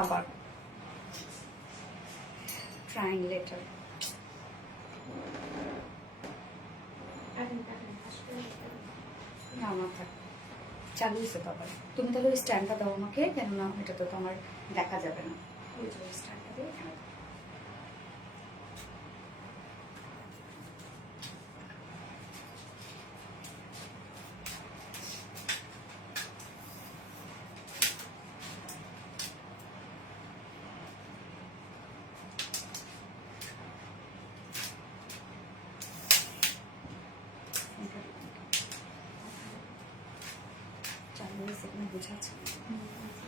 আবার ট্রায়াঙ্গলেটার না না থাক, চালু হয়েছে তো আবার। তুমি তাহলে ওই স্ট্যান্ডটা দাও আমাকে, কেননা এটা তো আমার দেখা যাবে না। ওই যে ওই স্ট্যান্ডটা দিয়ে এখানে দাও। চালু হয়েছে কিনা বুঝাচ্ছে বুঝছে।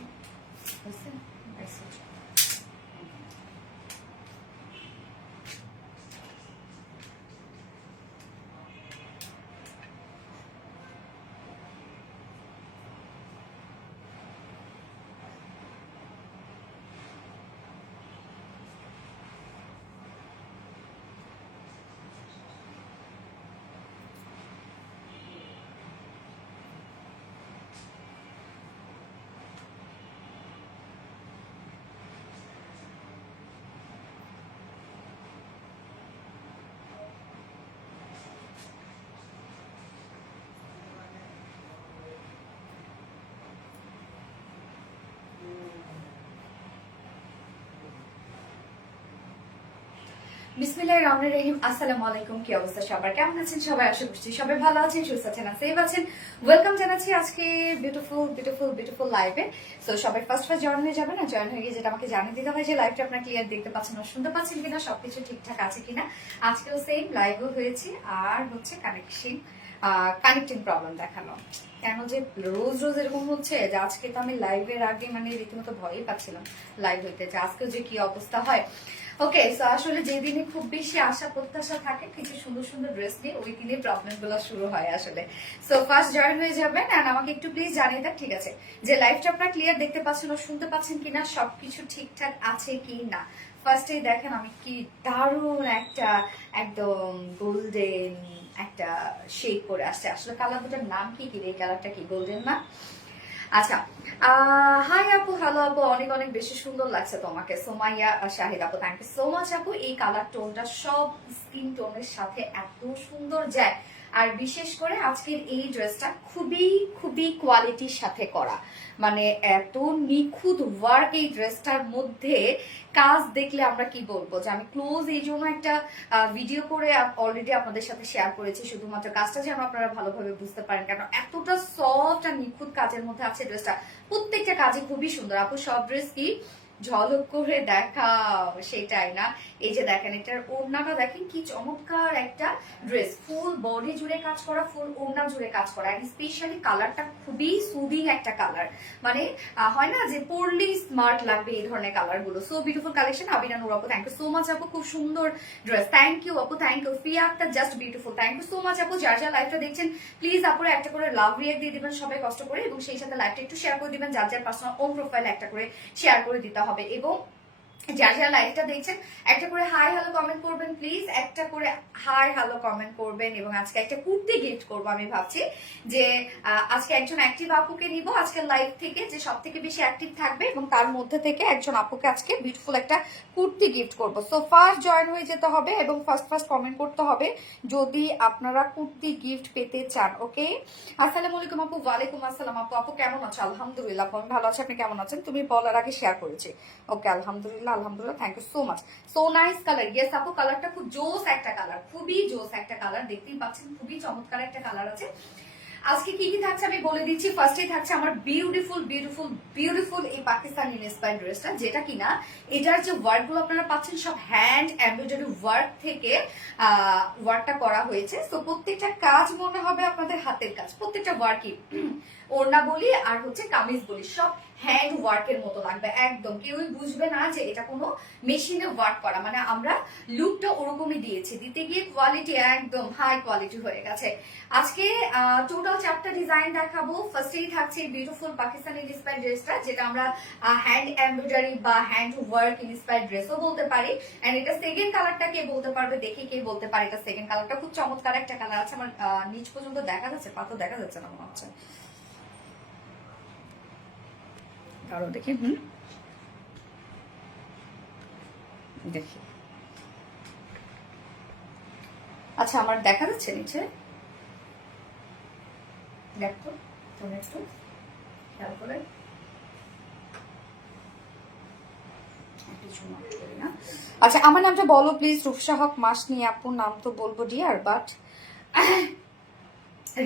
বিসমিল্লাহির রহমানির রহিম। আসসালামু আলাইকুম, কি অবস্থা সবার, কেমন আছেন সবাই? আশা করছি সবাই ভালো আছেন, সুস্থ আছেন, সেফ আছেন। ওয়েলকাম জানাচ্ছি আজকে বিউটিফুল বিউটিফুল বিউটিফুল লাইভে। সো সবাই ফার্স্ট জয়েন হয়ে যাবেন, আর জয়েন হয়ে গিয়ে যেটা আমাকে জানিয়ে দিতে হয় যে লাইভটা আপনারা ক্লিয়ার দেখতে পাচ্ছেন আর শুনতে পাচ্ছেন কিনা, সবকিছু ঠিকঠাক আছে কিনা। আজকেও সেম লাইভও হয়েছে, আর হচ্ছে কানেক্টিং প্রবলেম দেখানো। কেন যে রোজ রোজ এরকম হচ্ছে যে আজকে তো আমি লাইভের আগে মানে রীতিমতো ভয়ই পাচ্ছিলাম লাইভ হইতে, যে আজকেও যে কি অবস্থা হয়। ওকে, সো আসলে যে দিনে খুব বেশি আশা প্রত্যাশা থাকে কিছু সুন্দর সুন্দর ড্রেস নিয়ে, ওই দিনে প্রবলেম গুলো শুরু হয় আসলে। সো ফার্স্ট জয়েন হয়ে যাবেন, আর আমাকে একটু প্লিজ জানিয়ে দেন, ঠিক আছে, যে লাইভটা আপনারা ক্লিয়ার দেখতে পাচ্ছেন ও শুনতে পাচ্ছেন কিনা, সবকিছু ঠিকঠাক আছে কি না। ফার্স্টেই দেখেন আমি কি দারুণ একটা একদম গোল্ডেন একটা শেড পরে আসছে। আসলে কালার দুটার নাম কি কি, এই কালারটা কি গোল্ডেন না? আচ্ছা, হাই আপু, হ্যালো আপু, অনেক অনেক বেশি সুন্দর লাগছে তোমাকে। সোমাইয়া শাহিদ আপু, থ্যাংক ইউ সো মাচ আপু। এই কালার টোনটা সব স্কিন টোনের সাথে এত সুন্দর যায়, আর বিশেষ করে আজকের এই ড্রেসটা খুবই খুবই কোয়ালিটির সাথে করা, মানে এত নিখুঁত ওয়ার্ক এই ড্রেসটার মধ্যে। কাজ দেখলে আমরা কি বলবো, যে আমি ক্লোজ এই জন্য একটা ভিডিও করে অলরেডি আপনাদের সাথে শেয়ার করেছি, শুধুমাত্র কাজটা যেন আপনারা ভালোভাবে বুঝতে পারেন, কারণ এতটা সফট আর নিখুঁত কাজের মধ্যে আছে ড্রেসটা। প্রত্যেকটা কাজই খুবই সুন্দর আপু। সব ড্রেস কি ঝলক করে দেখাও, সেটাই না? এই যে দেখেন এটার ওড়নাটা দেখেন কি চমৎকার একটা ড্রেস, ফুল বডি জুড়ে কাজ করা, ফুল ওড়না জুড়ে কাজ করা, আর স্পেশালি কালারটা খুবই সুদিং একটা কালার, মানে হয় না যে পরলেই স্মার্ট লাগবে এই ধরনের কালার গুলো। So beautiful collection. Abina Noor আপু, থ্যাংক ইউ সো মাচ আপু, খুব সুন্দর ড্রেস, থ্যাংক ইউ আপু, thank you. Fia Akter, just beautiful, thank you so much আপু। যার যার লাইভটা দেখছেন প্লিজ আপুরা একটা করে লাভ রিয়াক্ট দিয়ে দিবেন সবাই কষ্ট করে, এবং সেই সাথে লাইভটা একটু শেয়ার করে দিবেন, যার যার পার্সোনাল ওন প্রোফাইলে একটা করে শেয়ার করে দিতে হবে, এবং যারা যারা লাইভটা দেখছেন একটা করে হাই হ্যালো কমেন্ট করবেন প্লিজ, একটা করে হাই হ্যালো কমেন্ট করবেন। এবং আজকে একটা কুর্তি গিফট করবো, আমি ভাবছি যে আজকে একজন অ্যাক্টিভ আপুকে নিব আজকের লাইভ থেকে, যে সব থেকে বেশি অ্যাক্টিভ থাকবে, এবং তার মধ্যে থেকে একজন আপুকে আজকে বিউটিফুল একটা কুর্তি গিফট করব। সো ফার্স্ট জয়েন হয়ে যেতে হবে এবং ফার্স্ট কমেন্ট করতে হবে যদি আপনারা কুর্তি গিফট পেতে চান। ওকে, আসসালামু আলাইকুম আপু। ওয়ালাইকুম আসসালাম আপু। আপু কেমন আছো? আলহামদুলিল্লাহ আমি ভালো আছি, আপনি কেমন আছেন? তুমি বলার আগে শেয়ার করেছি। ওকে, আলহামদুলিল্লাহ আলহামদুলিল্লাহ, thank you so much. So nice colour, yes আপু, কালারটা খুব জোস একটা কালার, খুবই জোস একটা কালার, দেখতেই পাচ্ছেন খুবই চমৎকার একটা কালার আছে। আজকে কি কি থাকছে আমি বলে দিচ্ছি। ফার্স্টেই থাকছে আমার বিউটিফুল বিউটিফুল বিউটিফুল এই পাকিস্তানি ইন্সপায়ার্ড ড্রেসটা, যেটা কিনা এটার যে ওয়ার্ক গুলো আপনারা পাচ্ছেন সব হ্যান্ড এমব্রয়ডারি ওয়ার্ক থেকে ওয়ার্কটা করা হয়েছে। তো প্রত্যেকটা কাজ মনে হবে আপনাদের হাতের কাজ, প্রত্যেকটা ওয়ার্কই ওড়না বলি আর হচ্ছে কামিজ বলি সব হ্যান্ড ওয়ার্কের মতো লাগবে, একদম কেউই বুঝবে না যে এটা কোনো মেশিনে ওয়ার্ক করা, মানে আমরা লুকটা ওরকমই দিয়েছি, দিতে গিয়ে কোয়ালিটি একদম হাই কোয়ালিটি হয়ে গেছে। আজকে টোটাল 4টা ডিজাইন দেখাবো। ফার্স্টেই থাকছে বিউটিফুল পাকিস্তানি ইন্সপায়ার্ড ড্রেসটা, যেটা আমরা হ্যান্ড এমব্রয়ডারি বা হ্যান্ড ওয়ার্ক ইন্সপায়ার্ড ড্রেসও বলতে পারি। এন্ড এটা সেকেন্ড কালারটা কে বলতে পারবে, দেখে কে বলতে পারে এটা সেকেন্ড কালারটা? খুব চমৎকার একটা কালার আছে, আমার নিচ পর্যন্ত দেখা যাচ্ছে, পাথর দেখা যাচ্ছে না মনে হচ্ছে, কারো দেখি দেখি, আচ্ছা আমার দেখা যাচ্ছে নিচে, দেখো তুমি একটু খেয়াল করে। আচ্ছা আমার নামটা বলো প্লিজ। রূপসা হক মাসনি আপু, নাম তো বলবো ডিয়ার, বাট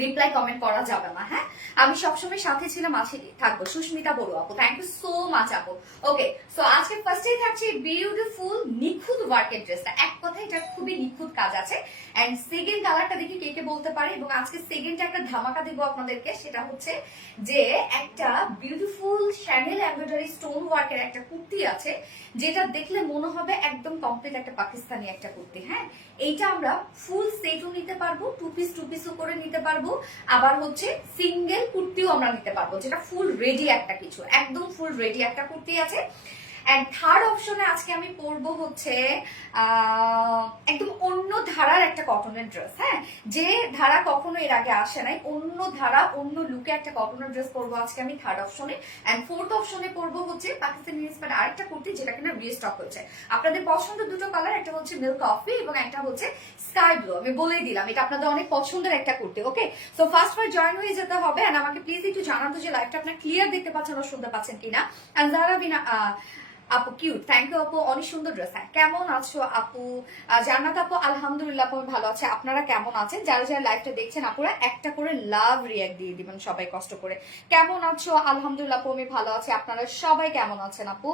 রিপ্লাই কমেন্ট করা যাবে না। হ্যাঁ, আমি সবসময় সাথে ছিলাম, আছি থাকবো। সুস্মিতা বড়ুয়া আপু, থ্যাংক ইউ সো মাচ আপু। ওকে, সো আজকে ফার্স্টেই থাকছে বিউটিফুল নিখুঁত ওয়ার্কের ড্রেসটা। এক কথা এটা খুবই নিখুঁত কাজ আছে। এন্ড সেকেন্ড কালারটা দেখি কে কে বলতে পারে। এবং আজকে সেকেন্ডে একটা ধামাকা দিব আপনাদেরকে, সেটা হচ্ছে যে একটা বিউটিফুল শ্যানেল এমব্রয়ডারি স্টোন ওয়ার্কের একটা কুর্তি আছে, যেটা দেখলে মনে হবে একদম কমপ্লিট একটা পাকিস্তানি একটা কুর্তি। হ্যাঁ, এইটা আমরা ফুল সেটও নিতে পারবো, টু পিসও করে নিতে পারবো, আবার হচ্ছে সিঙ্গেল কুর্তিও আমরা নিতে পারবো, যেটা ফুল রেডি একটা কিছু, একদম ফুল রেডি একটা কুর্তি আছে। এন্ড থার্ড অপশনে আজকে আমি পরবো হচ্ছে একদম অন্য ধারার একটা কটনের ড্রেস। হ্যাঁ, যে ধারা কখনো এর আগে আসে নাই, অন্য ধারা অন্য লুকে একটা কটনের ড্রেস পরবো আজকে আমি থার্ড অপশনে। এন্ড ফোর্থ অপশনে পরবো হচ্ছে পাকিস্তানি ইন্সপায়ার্ড আরেকটা কুর্তি, যেটা কিনা রিস্টক হয়েছে। আপনাদের পছন্দ দুটো কালার, একটা হচ্ছে মিল্ক কফি এবং একটা হচ্ছে স্কাই ব্লু। আমি বলেই দিলাম এটা আপনাদের অনেক পছন্দের একটা কুর্তি। ওকে, সো ফার্স্ট জয়েন হয়ে যেতে হবে। এন্ড আমাকে প্লিজ একটু জানান তো যে লাইভটা আপনার ক্লিয়ার দেখতে পাচ্ছেন ও শুনতে পাচ্ছেন কিনা। এন্ড যারা বিনা আপু কিউট, থ্যাংক ইউ আপু, অনেক সুন্দর ড্রেস। হ্যাঁ, কেমন আছো আপু? জান্নাত আপু আলহামদুলিল্লাহ আপু ভালো আছে, আপনারা কেমন আছেন? যারা যারা লাইভটা দেখছেন আপুরা একটা করে লাভ রিয়াক্ট দিয়ে দিবেন সবাই কষ্ট করে। কেমন আছো? আলহামদুলিল্লাহ আপু আমি ভালো আছি, আপনারা সবাই কেমন আছেন আপু?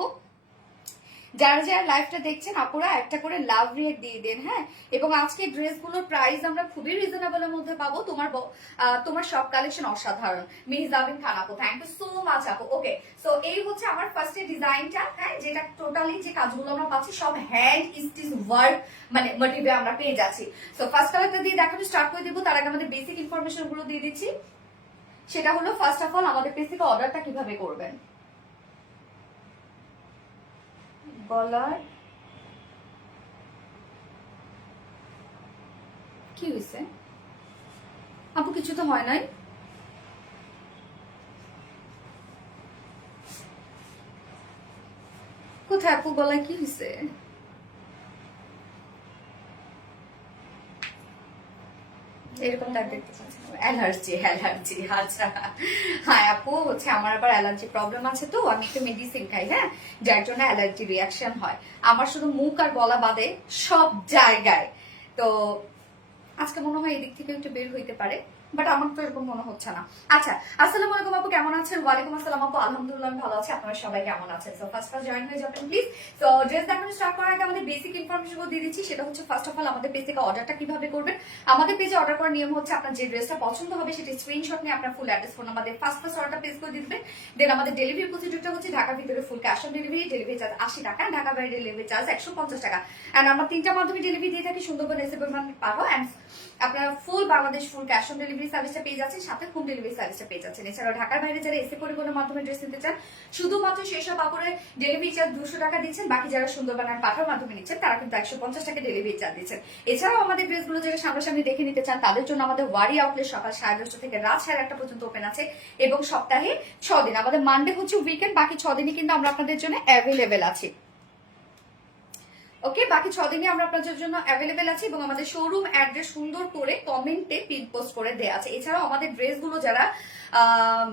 যারা যারা লাইভটা দেখছেন আপুরা একটা করে লাভ রিয়েক্ট দিয়ে দেন। হ্যাঁ, এবং আজকে ড্রেসগুলোর প্রাইস আমরা খুবই রিজনেবলের মধ্যে পাবো। তোমার সব কালেকশন অসাধারণ। মিহিজাবিন খান আপু, থ্যাংক ইউ সো মাচ আপু। ওকে, সো এই হচ্ছে আমার ফার্স্টে ডিজাইনটা। হ্যাঁ, যেটা টোটালি যে কাজগুলো আমরা পাচ্ছি সব হ্যান্ড স্টিচ ওয়ার্ক মানে মেটেরিয়াল আমরা পেয়ে যাচ্ছি। সো ফার্স্ট কালারটা দিয়ে দেখানো স্টার্ট করে দেবো। তার আগে আমাদের বেসিক ইনফরমেশন গুলো দিয়ে দিচ্ছি। সেটা হলো ফার্স্ট অফ অল আমাদের পেজ থেকে অর্ডারটা কিভাবে করবেন। গলার কি হয়েছে আপু? কিছু তো হয় নাই। কোথায় আপু গলায় কি হয়েছে? এরকম দাগ দেখতে পাচ্ছেন? Allergy, allergy. আচ্ছা হ্যাঁ আপু, হচ্ছে আমার আবার অ্যালার্জি প্রবলেম আছে, তো আমি একটু মেডিসিন খাই। হ্যাঁ, যার জন্য অ্যালার্জি রিয়াকশন হয় আমার, শুধু মুখ আর গলা বাদে সব জায়গায়। তো আজকে মনে হয় এদিক থেকে একটু বের হইতে পারে, বাট আমার তো এরকম মনে হচ্ছে না। আচ্ছা, আসসালামু আলাইকুম আপু, কেমন আছেন? ওয়ালাইকুম আসসালাম আপু, আলহামদুলিল্লাহ আমি ভালো আছি, আপনারা সবাই কেমন আছেন? সো ফার্স্ট জয়েন হয়ে যাবেন প্লিজ। সো ড্রেস দেখানো স্টার্ট করার আগে আমাদের বেসিক ইনফরমেশন দিয়ে দিচ্ছি। সেটা হচ্ছে ফার্স্ট অফ অল আমাদের পেজ থেকে অর্ডারটা কিভাবে করবেন। আমাদের পেজে অর্ডার করার নিয়ম হচ্ছে আপনার যে ড্রেসটা পছন্দ হবে সেটা স্ক্রিনশট নিয়ে আপনার ফুল অ্যাড্রেস ফোন নাম্বার দিয়ে ফার্স্ট অর্ডারটা পেজ করে দিবেন। দেন আমাদের ডেলিভারি প্রসিডিউরটা হচ্ছে ঢাকার ভিতরে ফুল cash on delivery, delivery charge 80 টাকা, ঢাকা বাইরে ডেলিভারি চার্জ 150 টাকা। এন্ড আমরা তিনটা মাধ্যমে ডেলিভারি দিয়ে থাকি, সুন্দরবন এসএ পাবো। এন্ড আপনারা full Bangladesh full cash on delivery সার্ভিসটা পেয়ে যাচ্ছেন, সাথে হোম ডেলিভারি সার্ভিসটা পেয়ে যাচ্ছেন। এছাড়াও ঢাকার বাইরে যারা এসে পরিবহনের মাধ্যমে ড্রেস নিতে চান, শুধুমাত্র সেসব কাপড়ে ডেলিভারি চার্জ 200 টাকা দিচ্ছেন। বাকি যারা সুন্দরবন আর পাঠার মাধ্যমে নিচ্ছেন তারা কিন্তু 150 টাকা ডেলিভারি চার্জ দিচ্ছেন। এছাড়াও আমাদের ড্রেসগুলো যারা সামনাসামনি দেখে নিতে চান তাদের জন্য আমাদের ওয়ারি আউটলেট সকাল 10:30 থেকে রাত 1:30 পর্যন্ত ওপেন আছে, এবং সপ্তাহে 6 দিন। আমাদের মানডে হচ্ছে উইকেন্ড, বাকি 6 দিনই কিন্তু আমরা আপনাদের জন্য অ্যাভেলেবেল আছি। ওকে, বাকি 6 দিনই আমরা আপনাদের জন্য অ্যাভেলেবেল আছি, এবং আমাদের শোরুম অ্যাড্রেস সুন্দর করে কমেন্টে পিন পোস্ট করে দেওয়া আছে। এছাড়াও আমাদের ড্রেসগুলো যারা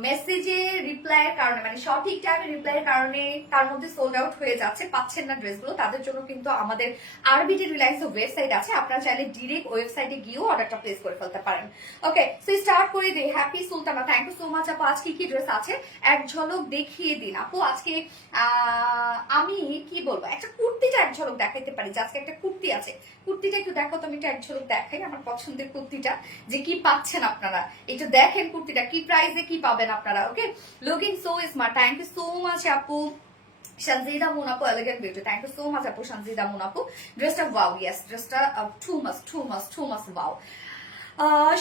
মেসেজে রিপ্লাইয়ের কারণে, মানে সঠিক টাইমে রিপ্লাইয়ের কারণে তার মধ্যে সোল্ড আউট হয়ে যাচ্ছে, পাচ্ছেন না ড্রেসগুলো, তাদের জন্য কিন্তু আমাদের আরবিটি রিলায়েন্স ওয়েবসাইট আছে, আপনারা চাইলে ডিরেক্ট ওয়েবসাইটে গিয়েও অর্ডারটা প্লেস করে ফেলতে পারেন। ওকে, সো স্টার্ট করে দিই। Happy Sultana, thank you so much আপু। আজকে কি ড্রেস আছে এক ঝলক দেখিয়ে দিন আপু। আজকে আমি কি বলবো, একটা কুর্তিটা এক ঝলক দেখাইতে পারি, যে আজকে একটা কুর্তি আছে, কুর্তিটা একটু দেখো তো, আমি একটু এক ঝলক দেখাই আমার পছন্দের কুর্তিটা, যে কি পাচ্ছেন আপনারা একটু দেখেন কুর্তিটা কি প্রাইসে কি পাবেন আপনারা। Okay, looking so smart, thank you so much আপু। সঞ্জিদা মুনাপু, elegant beauty, thank you so much আপু সঞ্জিদা মুনাপু। ড্রেসটা ওয়াও, ইয়েস ড্রেসটা টু মাস ওয়াও।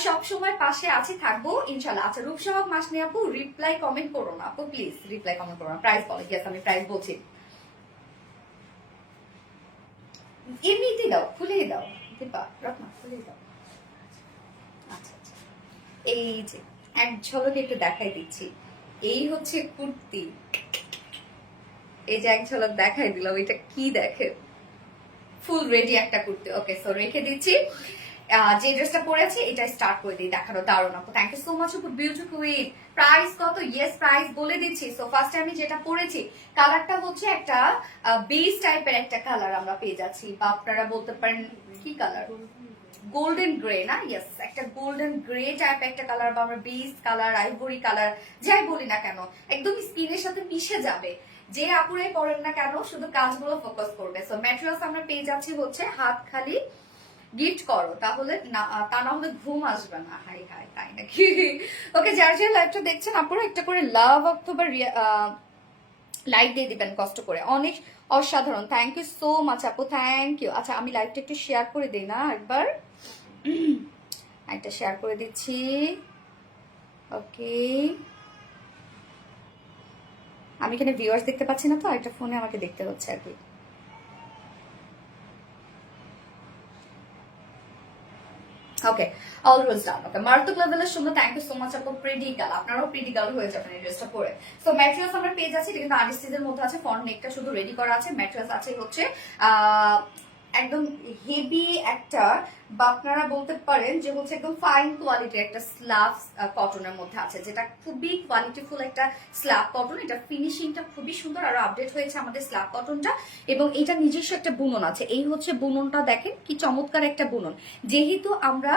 সব সময় পাশে আছে, থাকবো ইনশাল্লাহ। আচ্ছা, রূপসহক মাস নিয়ে আপু রিপ্লাই কমেন্ট করো না আপু, প্লিজ রিপ্লাই কমেন্ট করো না। প্রাইস বলো, ইয়েস আমি প্রাইস বলছি। এমনিতেই দাও, খুলেই দাও দীপা রত্না, খুলেই দাও। আচ্ছা আচ্ছা, এই যে এক ঝলকে একটু দেখাই দিচ্ছি, এই হচ্ছে কুর্তি। এই যে এক ঝলক দেখাই দিলাম, এটা কি দেখে ফুল রেডি একটা কুর্তি। ওকে, সো রেখে দিচ্ছি। যে ড্রেসটা পরেছি এটা স্টার্ট করে দিই দেখানো। দারুণ আপু, থ্যাংক ইউ সো মাচ আপু, বিউটিফুল। প্রাইস কত? ইয়েস, প্রাইস বলে দিচ্ছি। সো ফার্স্ট আমি যেটা পরেছি কালারটা হচ্ছে একটা বেজ টাইপের একটা কালার আমরা পেয়ে যাচ্ছি, বা আপনারা বলতে পারেন কি কালার, গোল্ডেন গ্রে না? ইয়েস, একটা গোল্ডেন গ্রে টাইপ একটা কালার, বা আমরা বেজ কালার, আইভরি কালার যাই বলি না কেন, একদম স্কিনের সাথে মিশে যাবে। যে আপুরাই করেন না কেন শুধু কাজগুলো ফোকাস করবে। সো ম্যাটেরিয়ালস আমরা পেয়ে যাচ্ছি হচ্ছে হাত খালি গিফট করো, তাহলে তা না হলে ঘুম আসবে না। হাই হাই, তাই নাকি? ওকে, যার যে লাইভটা দেখছেন আপনারা একটা করে লাভ অক্টোবর লাইক দিয়ে দিবেন কষ্ট করে। অনেক অসাধারণ, থ্যাংক ইউ সো মাচ আপু, থ্যাংক ইউ। আচ্ছা, আমি লাইভটা একটু শেয়ার করে দিই না একবার, একটা শেয়ার করে দিচ্ছি। ওকে, আমি এখানে ভিউয়ার্স দেখতে পাচ্ছি না, তো একটা ফোনে আমাকে দেখতে হচ্ছে আর কি। ওকে, অলওয়েজ ডান। ওকে, মারাত্মক লেভেলের সুন্দর, থ্যাংক ইউ সো মাচ আপু। প্রিটি গার্ল, আপনারাও প্রিটি গার্ল হয়ে যাবেন এই ড্রেসটা পরে। সো ম্যাটেরিয়ালস আমরা পেয়ে যাচ্ছি, এটা কিন্তু আনস্টিচের মধ্যে আছে, ফ্রন্ট নেকটা শুধু রেডি করা আছে। ম্যাটেরিয়ালস আছে হচ্ছে একদম হেভি একটা, বা আপনারা বলতে পারেন যে হচ্ছে একদম ফাইন কোয়ালিটির একটা স্ল্যাব কটনের মধ্যে আছে, যেটা খুবই কোয়ালিটিফুল একটা স্ল্যাব কটন। এটা ফিনিশিংটা খুবই সুন্দর, আর আপডেট হয়েছে আমাদের স্ল্যাব কটনটা, এবং এটা নিজস্ব একটা বুনন আছে। এই হচ্ছে বুননটা, দেখেন কি চমৎকার একটা বুনন। যেহেতু আমরা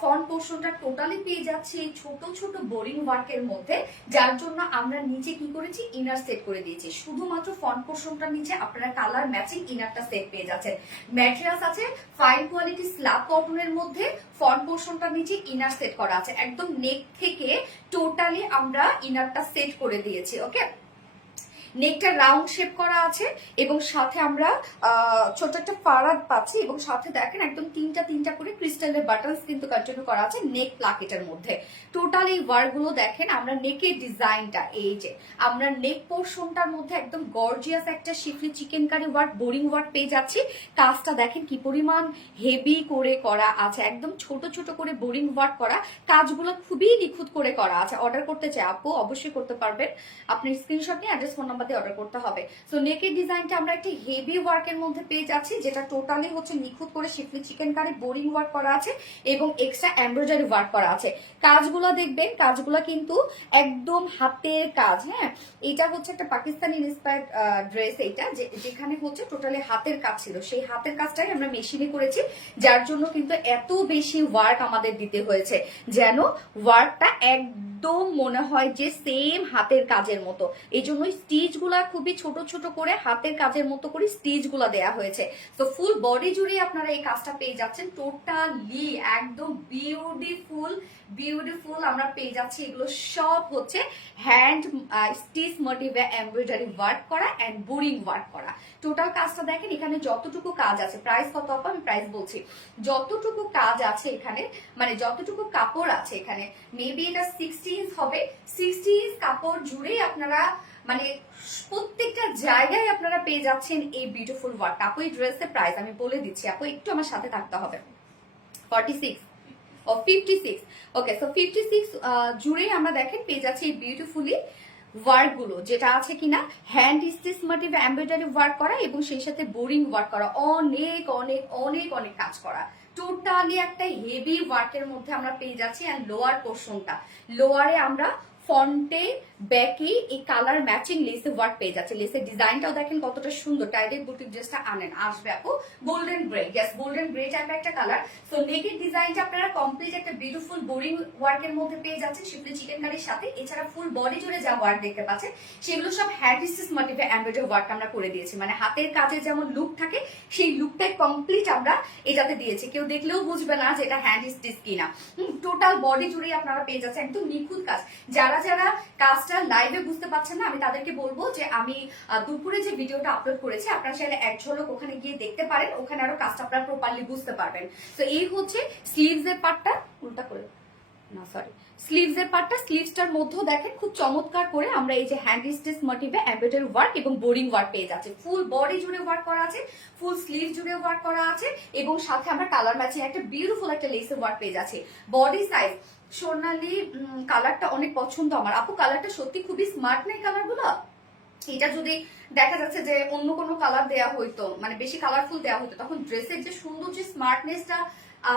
ফ্রন্ট পোর্শনটা টোটালি পেয়ে যাচ্ছি ছোট ছোট বোরিং ওয়ার্কের মধ্যে, যার জন্য আমরা নিচে কি করেছি, ইনার সেট করে দিয়েছি। শুধুমাত্র ফ্রন্ট পোর্শনটার নিচে আপনারা কালার ম্যাচিং ইনারটা সেট পেয়ে যাচ্ছেন। ম্যাটেরিয়ালস আছে ফাইন কোয়ালিটি স্ল্যাব কটনের মধ্যে, ফ্রন্ট পোর্শনটা নিচে ইনার সেট করা আছে, একদম নেক থেকে টোটালি আমরা ইনারটা সেট করে দিয়েছি। ওকে, নেকটা রাউন্ড শেপ করা আছে, এবং সাথে আমরা ছোট একটা ফারাদ পাচ্ছি, এবং সাথে দেখেন একদম তিনটা তিনটা করে ক্রিস্টালের বাটনস কিন্তু কন্টিনিউ করা আছে নেক প্লাকেটের মধ্যে। টোটাল এই ওয়ার্ক গুলো দেখেন, আমরা নেকের ডিজাইনটা, এই যে আমরা নেক পোর্শনটার মধ্যে একদম গর্জিয়াস একটা schiffli chikankari work, boring work পেয়ে যাচ্ছি। কাজটা দেখেন কি পরিমাণ হেভি করে করা আছে, একদম ছোট ছোট করে বোরিং ওয়ার্ক করা, কাজগুলো খুবই নিখুঁত করে করা আছে। অর্ডার করতে চাই আপু, অবশ্যই করতে পারবেন। আপনি স্ক্রিনশট নিয়ে অ্যাড্রেস ফোন নাম্বার দিয়ে অর্ডার করতে হবে। সো নেকের ডিজাইনটা আমরা একটা হেভি ওয়ার্কের মধ্যে পেয়ে যাচ্ছি, যেটা টোটালি হচ্ছে নিখুঁত করে শিফলি চিকেন কারি বোরিং ওয়ার্ক করা আছে, এবং এক্সট্রা এমব্রয়ডারি ওয়ার্ক করা আছে। কাজগুলো দেখবেন, কাজগুলো কিন্তু একদম হাতের কাজ। হ্যাঁ, এটা হচ্ছে একটা পাকিস্তানি ইন্সপায়ার্ড ড্রেস, এইটা যেখানে হচ্ছে টোটালি হাতের কাজ ছিল, সেই হাতের কাজটাই আমরা মেশিনে করেছি, যার জন্য কিন্তু এত বেশি ওয়ার্ক আমাদের দিতে হয়েছে, যেন ওয়ার্কটা একদম মনে হয় যে সেম হাতের কাজের মতো। এই জন্য স্টিচ গুলা খুবই ছোট ছোট করে হাতের কাজের মতো করে স্টিচ গুলা দেওয়া হয়েছে। তো ফুল বডি জুড়ে আপনারা এই কাজটা পেয়ে যাচ্ছেন, টোটালি একদম বিউটিফুল বিউটিফুল আমরা পেয়ে যাচ্ছি। এগুলো সব হচ্ছে হ্যান্ড স্টিচ মোটিভে এমব্রয়ডারি ওয়ার্ক করা এন্ড বোরিং ওয়ার্ক করা। টোটাল কাজটা দেখেন, এখানে যতটুকু কাজ আছে, প্রাইস কত আপু আমি প্রাইস বলছি, যতটুকু কাজ আছে এখানে, মানে যতটুকু কাপড় আছে এখানে, মেবি এটা 60 ইঞ্চ হবে। 60 ইঞ্চ কাপড় জুড়েই আপনারা মানে প্রত্যেকটা জায়গায় আপনারা পেয়ে যাচ্ছেন এই বিউটিফুল ওয়ার্ক। আপু এই ড্রেসের প্রাইস আমি বলে দিচ্ছি, আপু একটু আমার সাথে থাকতে হবে। 46 ও 56। ওকে, সো 56 জুড়েই আমরা দেখেন পেয়ে যাচ্ছি এই বিউটিফুলি ওয়ার্ক গুলো, যেটা আছে কিনা hand stitch motif embroidery work করা, এবং সেই সাথে বোরিং ওয়ার্ক করা, অনেক অনেক অনেক অনেক কাজ করা। টোটালি একটা হেভি ওয়ার্কের মধ্যে আমরা পেয়ে যাচ্ছি। এন্ড লোয়ার পোর্শনটা, লোয়ারে আমরা ফন্টে ব্যাকে এই কালার ম্যাচিং লেসে ওয়ার্ক পেয়ে যাচ্ছে। লেসের ডিজাইনটাও দেখেন কতটা সুন্দর। টাইডের বুটিক ড্রেসটা আনেন, আসবে আপু golden grey, yes golden grey টাইপের একটা কালার। সো নেকের ডিজাইনটা আপনারা কমপ্লিট একটা বিউটিফুল বোরিং ওয়ার্কের মধ্যে পেয়ে যাচ্ছেন শিফলি চিকেন কারির সাথে। এছাড়া ফুল বডি জুড়ে যা ওয়ার্ক দেখতে পাচ্ছেন সেগুলো সব হ্যান্ড স্টিচ মোটিভে এমব্রয়ডারি ওয়ার্ক আমরা করে দিয়েছি, মানে হাতের কাজে যেমন লুক থাকে সেই লুকটাই কমপ্লিট আমরা এটাতে দিয়েছি। কেউ দেখলেও বুঝবে না যে এটা হ্যান্ড স্টিচ কিনা। টোটাল বডি জুড়েই আপনারা পেয়ে যাচ্ছেন একদম নিখুঁত কাজ। যারা যারা কাজটা লাইভে বুঝতে পারছেন না, আমি তাদেরকে বলবো যে আমি দুপুরে যে ভিডিওটা আপলোড করেছি আপনারা চাইলে এক ঝলক ওখানে গিয়ে দেখতে পারেন, ওখানে আরো কাজটা আপনারা প্রপারলি বুঝতে পারবেন। তো এই হচ্ছে স্লিভস এর পার্টটা, উল্টা করে না সরি, স্লিভস এর পার্টটা, স্লিভসটার মধ্যেও দেখেন খুব চমৎকার করে আমরা এই যে হ্যান্ড স্টিচ মোটিভে এমব্রয়ডারি ওয়ার্ক এবং বোরিং ওয়ার্ক পেয়ে যাচ্ছে। ফুল বডি জুড়ে ওয়ার্ক করা আছে, ফুল স্লিভ জুড়ে ওয়ার্ক করা আছে, এবং সাথে আমরা কালার ম্যাচিং একটা বিউটিফুল একটা লেসের ওয়ার্ক পেয়ে যাচ্ছে। বডি সাইজ সোনালি কালারটা অনেক পছন্দ আমার আপু, কালারটা সত্যি খুবই স্মার্ট নেই কালার গুলো। এটা যদি দেখা যাচ্ছে যে অন্য কোনো কালার দেয়া হইতো, মানে বেশি কালারফুল দেওয়া হতো, তখন ড্রেসের যে সুন্দর যে স্মার্টনেসটা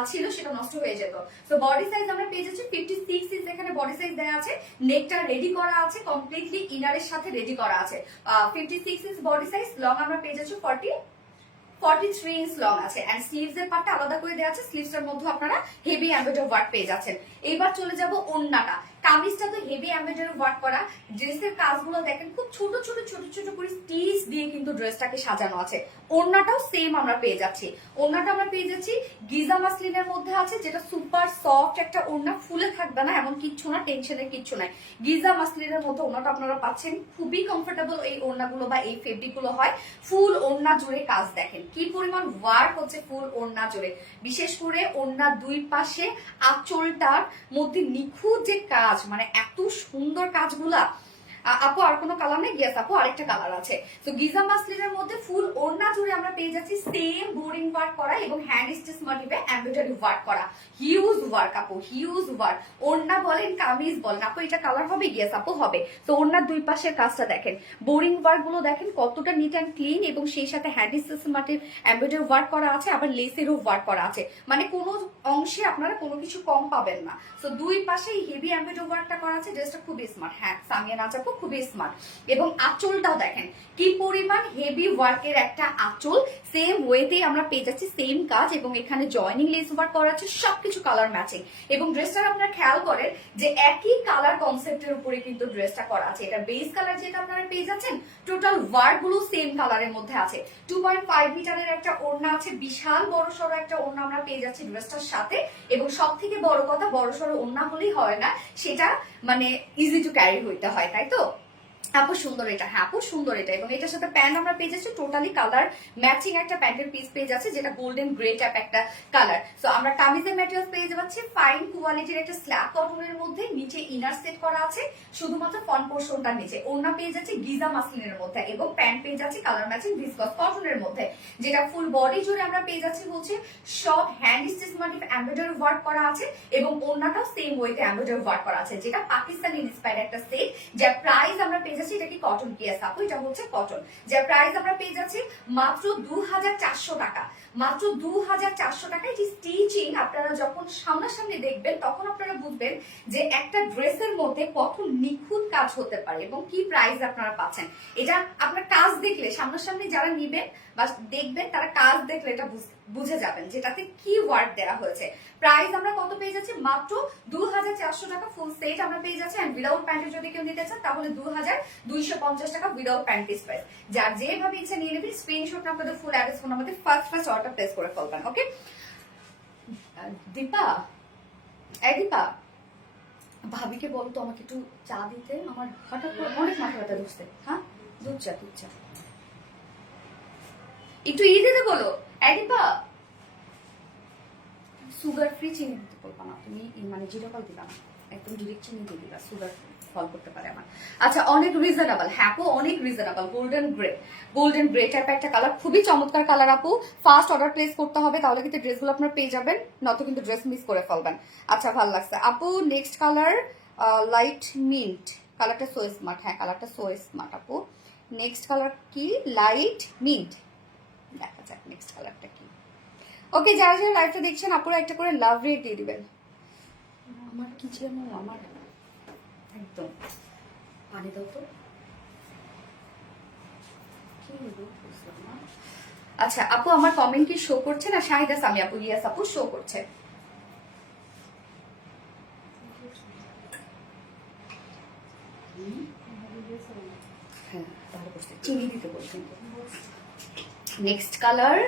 ছিল সেটা নষ্ট হয়ে যেত। তো বডি সাইজ আমরা পেয়ে যাচ্ছি 56 ইঞ্চ, এখানে বডি সাইজ দেওয়া আছে, নেকটা রেডি করা আছে, কমপ্লিটলি ইনারের সাথে রেডি করা আছে। 56 ইঞ্চ বডি সাইজ, লং আমরা পেয়ে যাচ্ছি 43 ইঞ্চ লং আছে, এন্ড স্লিভস এর পার্টটা আলাদা করে দেওয়া আছে। স্লিভস এর মধ্যে আপনারা হেভি এমব্রয়ডারি ওয়ার্ক পেয়ে যাচ্ছেন। এবার চলে যাব ওন্নাটা। কামিজটা তো হেভি এমব্রয়ডারি ওয়ার্ক করা, ড্রেসের কাজগুলো দেখেন খুব ছোট ছোট ছোট ছোট করে স্টিচ দিয়ে কিন্তু ড্রেসটাকে সাজানো আছে। ওন্নাটাও সেম আমরা পেয়ে যাচ্ছি। ওন্নাটা আমরা পেয়ে যাচ্ছি গিজা মাসলিনের মধ্যে আছে, যেটা সুপার সফট একটা ওন্না, ফুলে থাকবে না এমন কিচ্ছু না, টেনশনের কিচ্ছু নাই। গিজা মাসলিনের মধ্যে ওন্নাটা আপনারা পাচ্ছেন, খুবই কমফোর্টেবল এই ওন্নাগুলো বা এই ফেব্রিক গুলো হয়। ফুল ওন্না জুড়ে কাজ দেখেন কি পরিমাণ ওয়ার্ক হচ্ছে ফুল ওন্না জুড়ে, বিশেষ করে ওন্নার দুই পাশে আঁচলটার মধ্যে নিখুঁত যে কাজ, মানে এত সুন্দর কাজগুলা। আপু আর কোনো কালার নেই? ইয়েস আপু, আরেকটা কালার আছে। তো গিজা মাসলিনের মধ্যে ফুল ওড়না জুড়ে আমরা পেয়ে যাচ্ছি সেম বোরিং ওয়ার্ক করা এবং হ্যান্ড স্টিচ মোটিভে এমব্রয়ডারি ওয়ার্ক করা, হিউজ ওয়ার্ক আপু, হিউজ ওয়ার্ক। ওড়না বলেন কামিজ বলেন আপু, এটা কালার হবে? ইয়েস আপু হবে। তো ওড়নার দুই পাশের কাজটা দেখেন, বোরিং ওয়ার্ক গুলো দেখেন কতটা নিট অ্যান্ড ক্লিন, এবং সেই সাথে hand stitch motif embroidery work করা আছে, আবার লেসেরও ওয়ার্ক করা আছে, মানে কোনো অংশে আপনারা কোনো কিছু কম পাবেন না। তো দুই পাশে হেভি এমব্রয়ডারি ওয়ার্কটা করা আছে, ড্রেসটা খুবই স্মার্ট। হ্যাঁ সামিয়া নাচ আপু খুবই স্মার্ট। এবং আঁচলটাও দেখেন কি পরিমাণ হেভি ওয়ার্কের একটা আঁচল, সেম ওয়েতেই আমরা পেয়ে যাচ্ছি সেম কাজ, এবং এখানে জয়নিং লেস ওয়ার্ক করা আছে, সবকিছু কালার ম্যাচিং। এবং ড্রেসটা আপনারা খেয়াল করেন যে একই কালার কনসেপ্টের উপরে কিন্তু ড্রেসটা করা আছে। এটা বেস কালার যেটা আপনারা পেয়ে যাচ্ছেন, টোটাল ওয়ার্ক গুলো সেম কালারের মধ্যে আছে। 2.5 মিটারের একটা ওড়না আছে, বিশাল বড় সড়ো একটা ওড়না আমরা পেয়ে যাচ্ছি ড্রেসটার সাথে। এবং সব থেকে বড় কথা, বড় সড়ো ওড়না হলেই হয় না, সেটা মানে ইজি টু ক্যারি হইতে হয়, তাই তো? আপু সুন্দর এটা, হ্যাঁ আপু সুন্দর এটা। এবং এটার সাথে প্যান্ট আমরা পেয়ে যাচ্ছি টোটালি কালার ম্যাচিং একটা প্যান্টের পিস পেয়ে যাচ্ছে, যেটা গোল্ডেন গ্রে টাইপ একটা কালার। সো আমরা কামিজের ম্যাটেরিয়ালস পেয়ে যাচ্ছি ফাইন কোয়ালিটির একটা স্ল্যাব কটনের মধ্যে, নিচে ইনার সেট করা আছে শুধুমাত্র ফ্রন্ট পোর্শনটার নিচে। ওড়না পেয়ে যাচ্ছে গিজা মাসলিনের মধ্যে, এবং প্যান্ট পেয়ে যাচ্ছে কালার ম্যাচিং ভিসকস কটনের মধ্যে, যেটা ফুল বডি জুড়ে আমরা পেয়ে যাচ্ছি হচ্ছে সব hand stitch motif embroidery work করা আছে, এবং ওড়নাটাও সেম ওয়েতে এমব্রয়ডারি ওয়ার্ক করা আছে, যেটা পাকিস্তানি ইন্সপায়ার্ড একটা সেট। যার প্রাইস আমরা পেয়ে যাচ্ছি, এটা কি কটন? ইয়েস আপু এটা হচ্ছে কটন। যার প্রাইস আমরা পেয়ে যাচ্ছি মাত্র 2400 টাকা, মাত্র 2400 টাকা। এটি স্টিচিং আপনারা যখন সামনাসামনি দেখবেন তখন আপনারা বুঝবেন যে একটা ড্রেসের মধ্যে কত নিখুঁত কাজ হতে পারে এবং কি প্রাইস আপনারা পাচ্ছেন। এটা আপনার কাজ দেখলে, সামনাসামনি যারা নিবেন বা দেখবেন তারা কাজ দেখলে এটা বুঝে যাবেন যেটাতে কি ওয়ার্ক দেওয়া হয়েছে। প্রাইস আমরা কত পেয়ে যাচ্ছি? মাত্র 2400 টাকা ফুল সেট আমরা পেয়ে যাচ্ছি। এন্ড উইদাউট প্যান্টে যদি কেউ নিতে চান তাহলে 2250 টাকা উইদাউট প্যান্ট পিস প্রাইস। যার যেভাবে ইচ্ছা নিয়ে নেবেন, স্ক্রিনশট আপনাদের ফুল অ্যাড্রেস ফোন আমাদের ফার্স্ট অর্ডার প্লেস করে ফেলবেন। ওকে দীপা, এই দীপা ভাবিকে বলো তো আমাকে একটু চা দিতে, আমার হঠাৎ করে অনেক মাথা ব্যথা ধরছে। হ্যাঁ দুধ চা, দুধ চা একটু দিতে বলো। এই দীপা সুগার ফ্রি চিনি দিতে বলবা না তুমি, মানে জিরো ফল দিবা না, একদম ডিরেক্ট চিনি দিয়ে দিবা, সুগার ফল করতে পারে আমার। আচ্ছা অনেক রিজনেবল, হ্যাঁ আপু অনেক reasonable. Golden grey, golden grey type একটা কালার, খুবই চমৎকার কালার আপু। ফার্স্ট অর্ডার প্লেস করতে হবে, তাহলে কিন্তু ড্রেসগুলো আপনারা পেয়ে যাবেন, নয়তো কিন্তু ড্রেস মিস করে ফেলবেন। আচ্ছা ভালো লাগছে আপু। নেক্সট কালার লাইট মিন্ট, কালারটা সো স্মার্ট। হ্যাঁ কালারটা সো স্মার্ট আপু। নেক্সট কালার কি? Light mint. দেখা যাক নেক্সট কালারটা কি। ওকে যারা যারা লাইভটা দেখছেন আপনারা একটা করে লাভ রেট দিয়ে দিবেন। আমার কি যেন, আমার একদম পানি দাও তো। আচ্ছা আপু আমার কমেন্ট কি শো করছে না? শাহিদা সামি আপু, ইয়াস আপু শো করছে। হ্যাঁ তাহলে চিনি দিতে বলছেন। নেক্সট কালার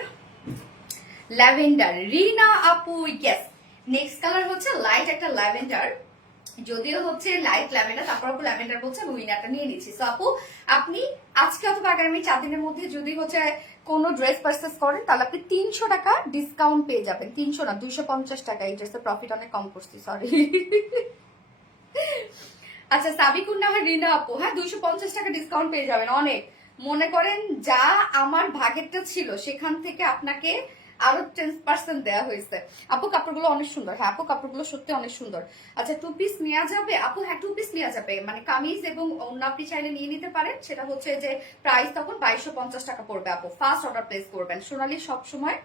ল্যাভেন্ডার, রিনা আপু ইয়েস। নেক্সট কালার হচ্ছে লাইট একটা ল্যাভেন্ডার, যদিও হচ্ছে লাইট ল্যাভেন্ডার, তারপর আপু ল্যাভেন্ডার বলছে, আমি উইনারটা নিয়ে নিচ্ছি। সো আপু আপনি আজকে অথবা আগামী 4 দিনের মধ্যে যদি হচ্ছে কোনো ড্রেস পারচেস করেন তাহলে আপনি 300 টাকা ডিসকাউন্ট পেয়ে যাবেন। 300 না 250 টাকা। এই ড্রেসের প্রফিট অনেক কম করছি, সরি। আচ্ছা সাবিকুন না হয় রিনা আপু, হ্যাঁ 250 টাকা ডিসকাউন্ট পেয়ে যাবেন। অনেক মনে করেন যা আমার ভাগেরটা ছিল সেখান থেকে আপনাকে আরো 10% দেওয়া হয়েছে। আপু কাপড়গুলো অনেক সুন্দর। হ্যাঁ আপু কাপড়গুলো সত্যি অনেক সুন্দর। আচ্ছা 2 পিস নেওয়া যাবে আপু? হ্যাঁ 2 পিস নেওয়া যাবে, মানে কামিজ এবং ওড়না আপনি চাইলে নিয়ে নিতে পারেন। সেটা হচ্ছে যে প্রাইস তখন 2250 টাকা পড়বে। আপু ফার্স্ট অর্ডার প্লেস করবেন। সোনালী সবসময়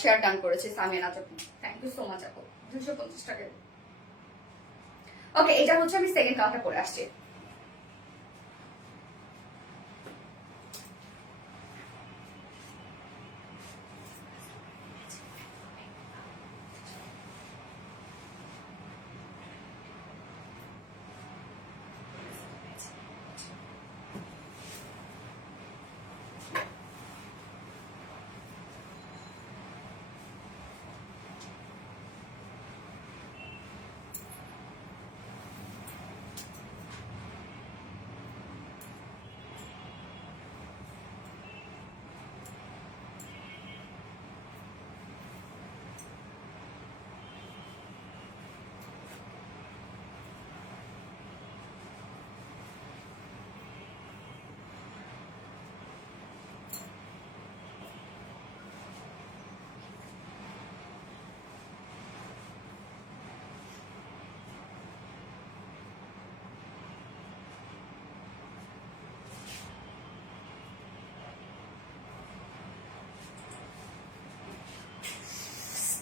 শেয়ার ডান করেছে সামিনা আপু, থ্যাংক ইউ সো মাচ আপু। 250 টাকা। ওকে এটা হচ্ছে আমি সেকেন্ড কাউন্টার করে আসছি।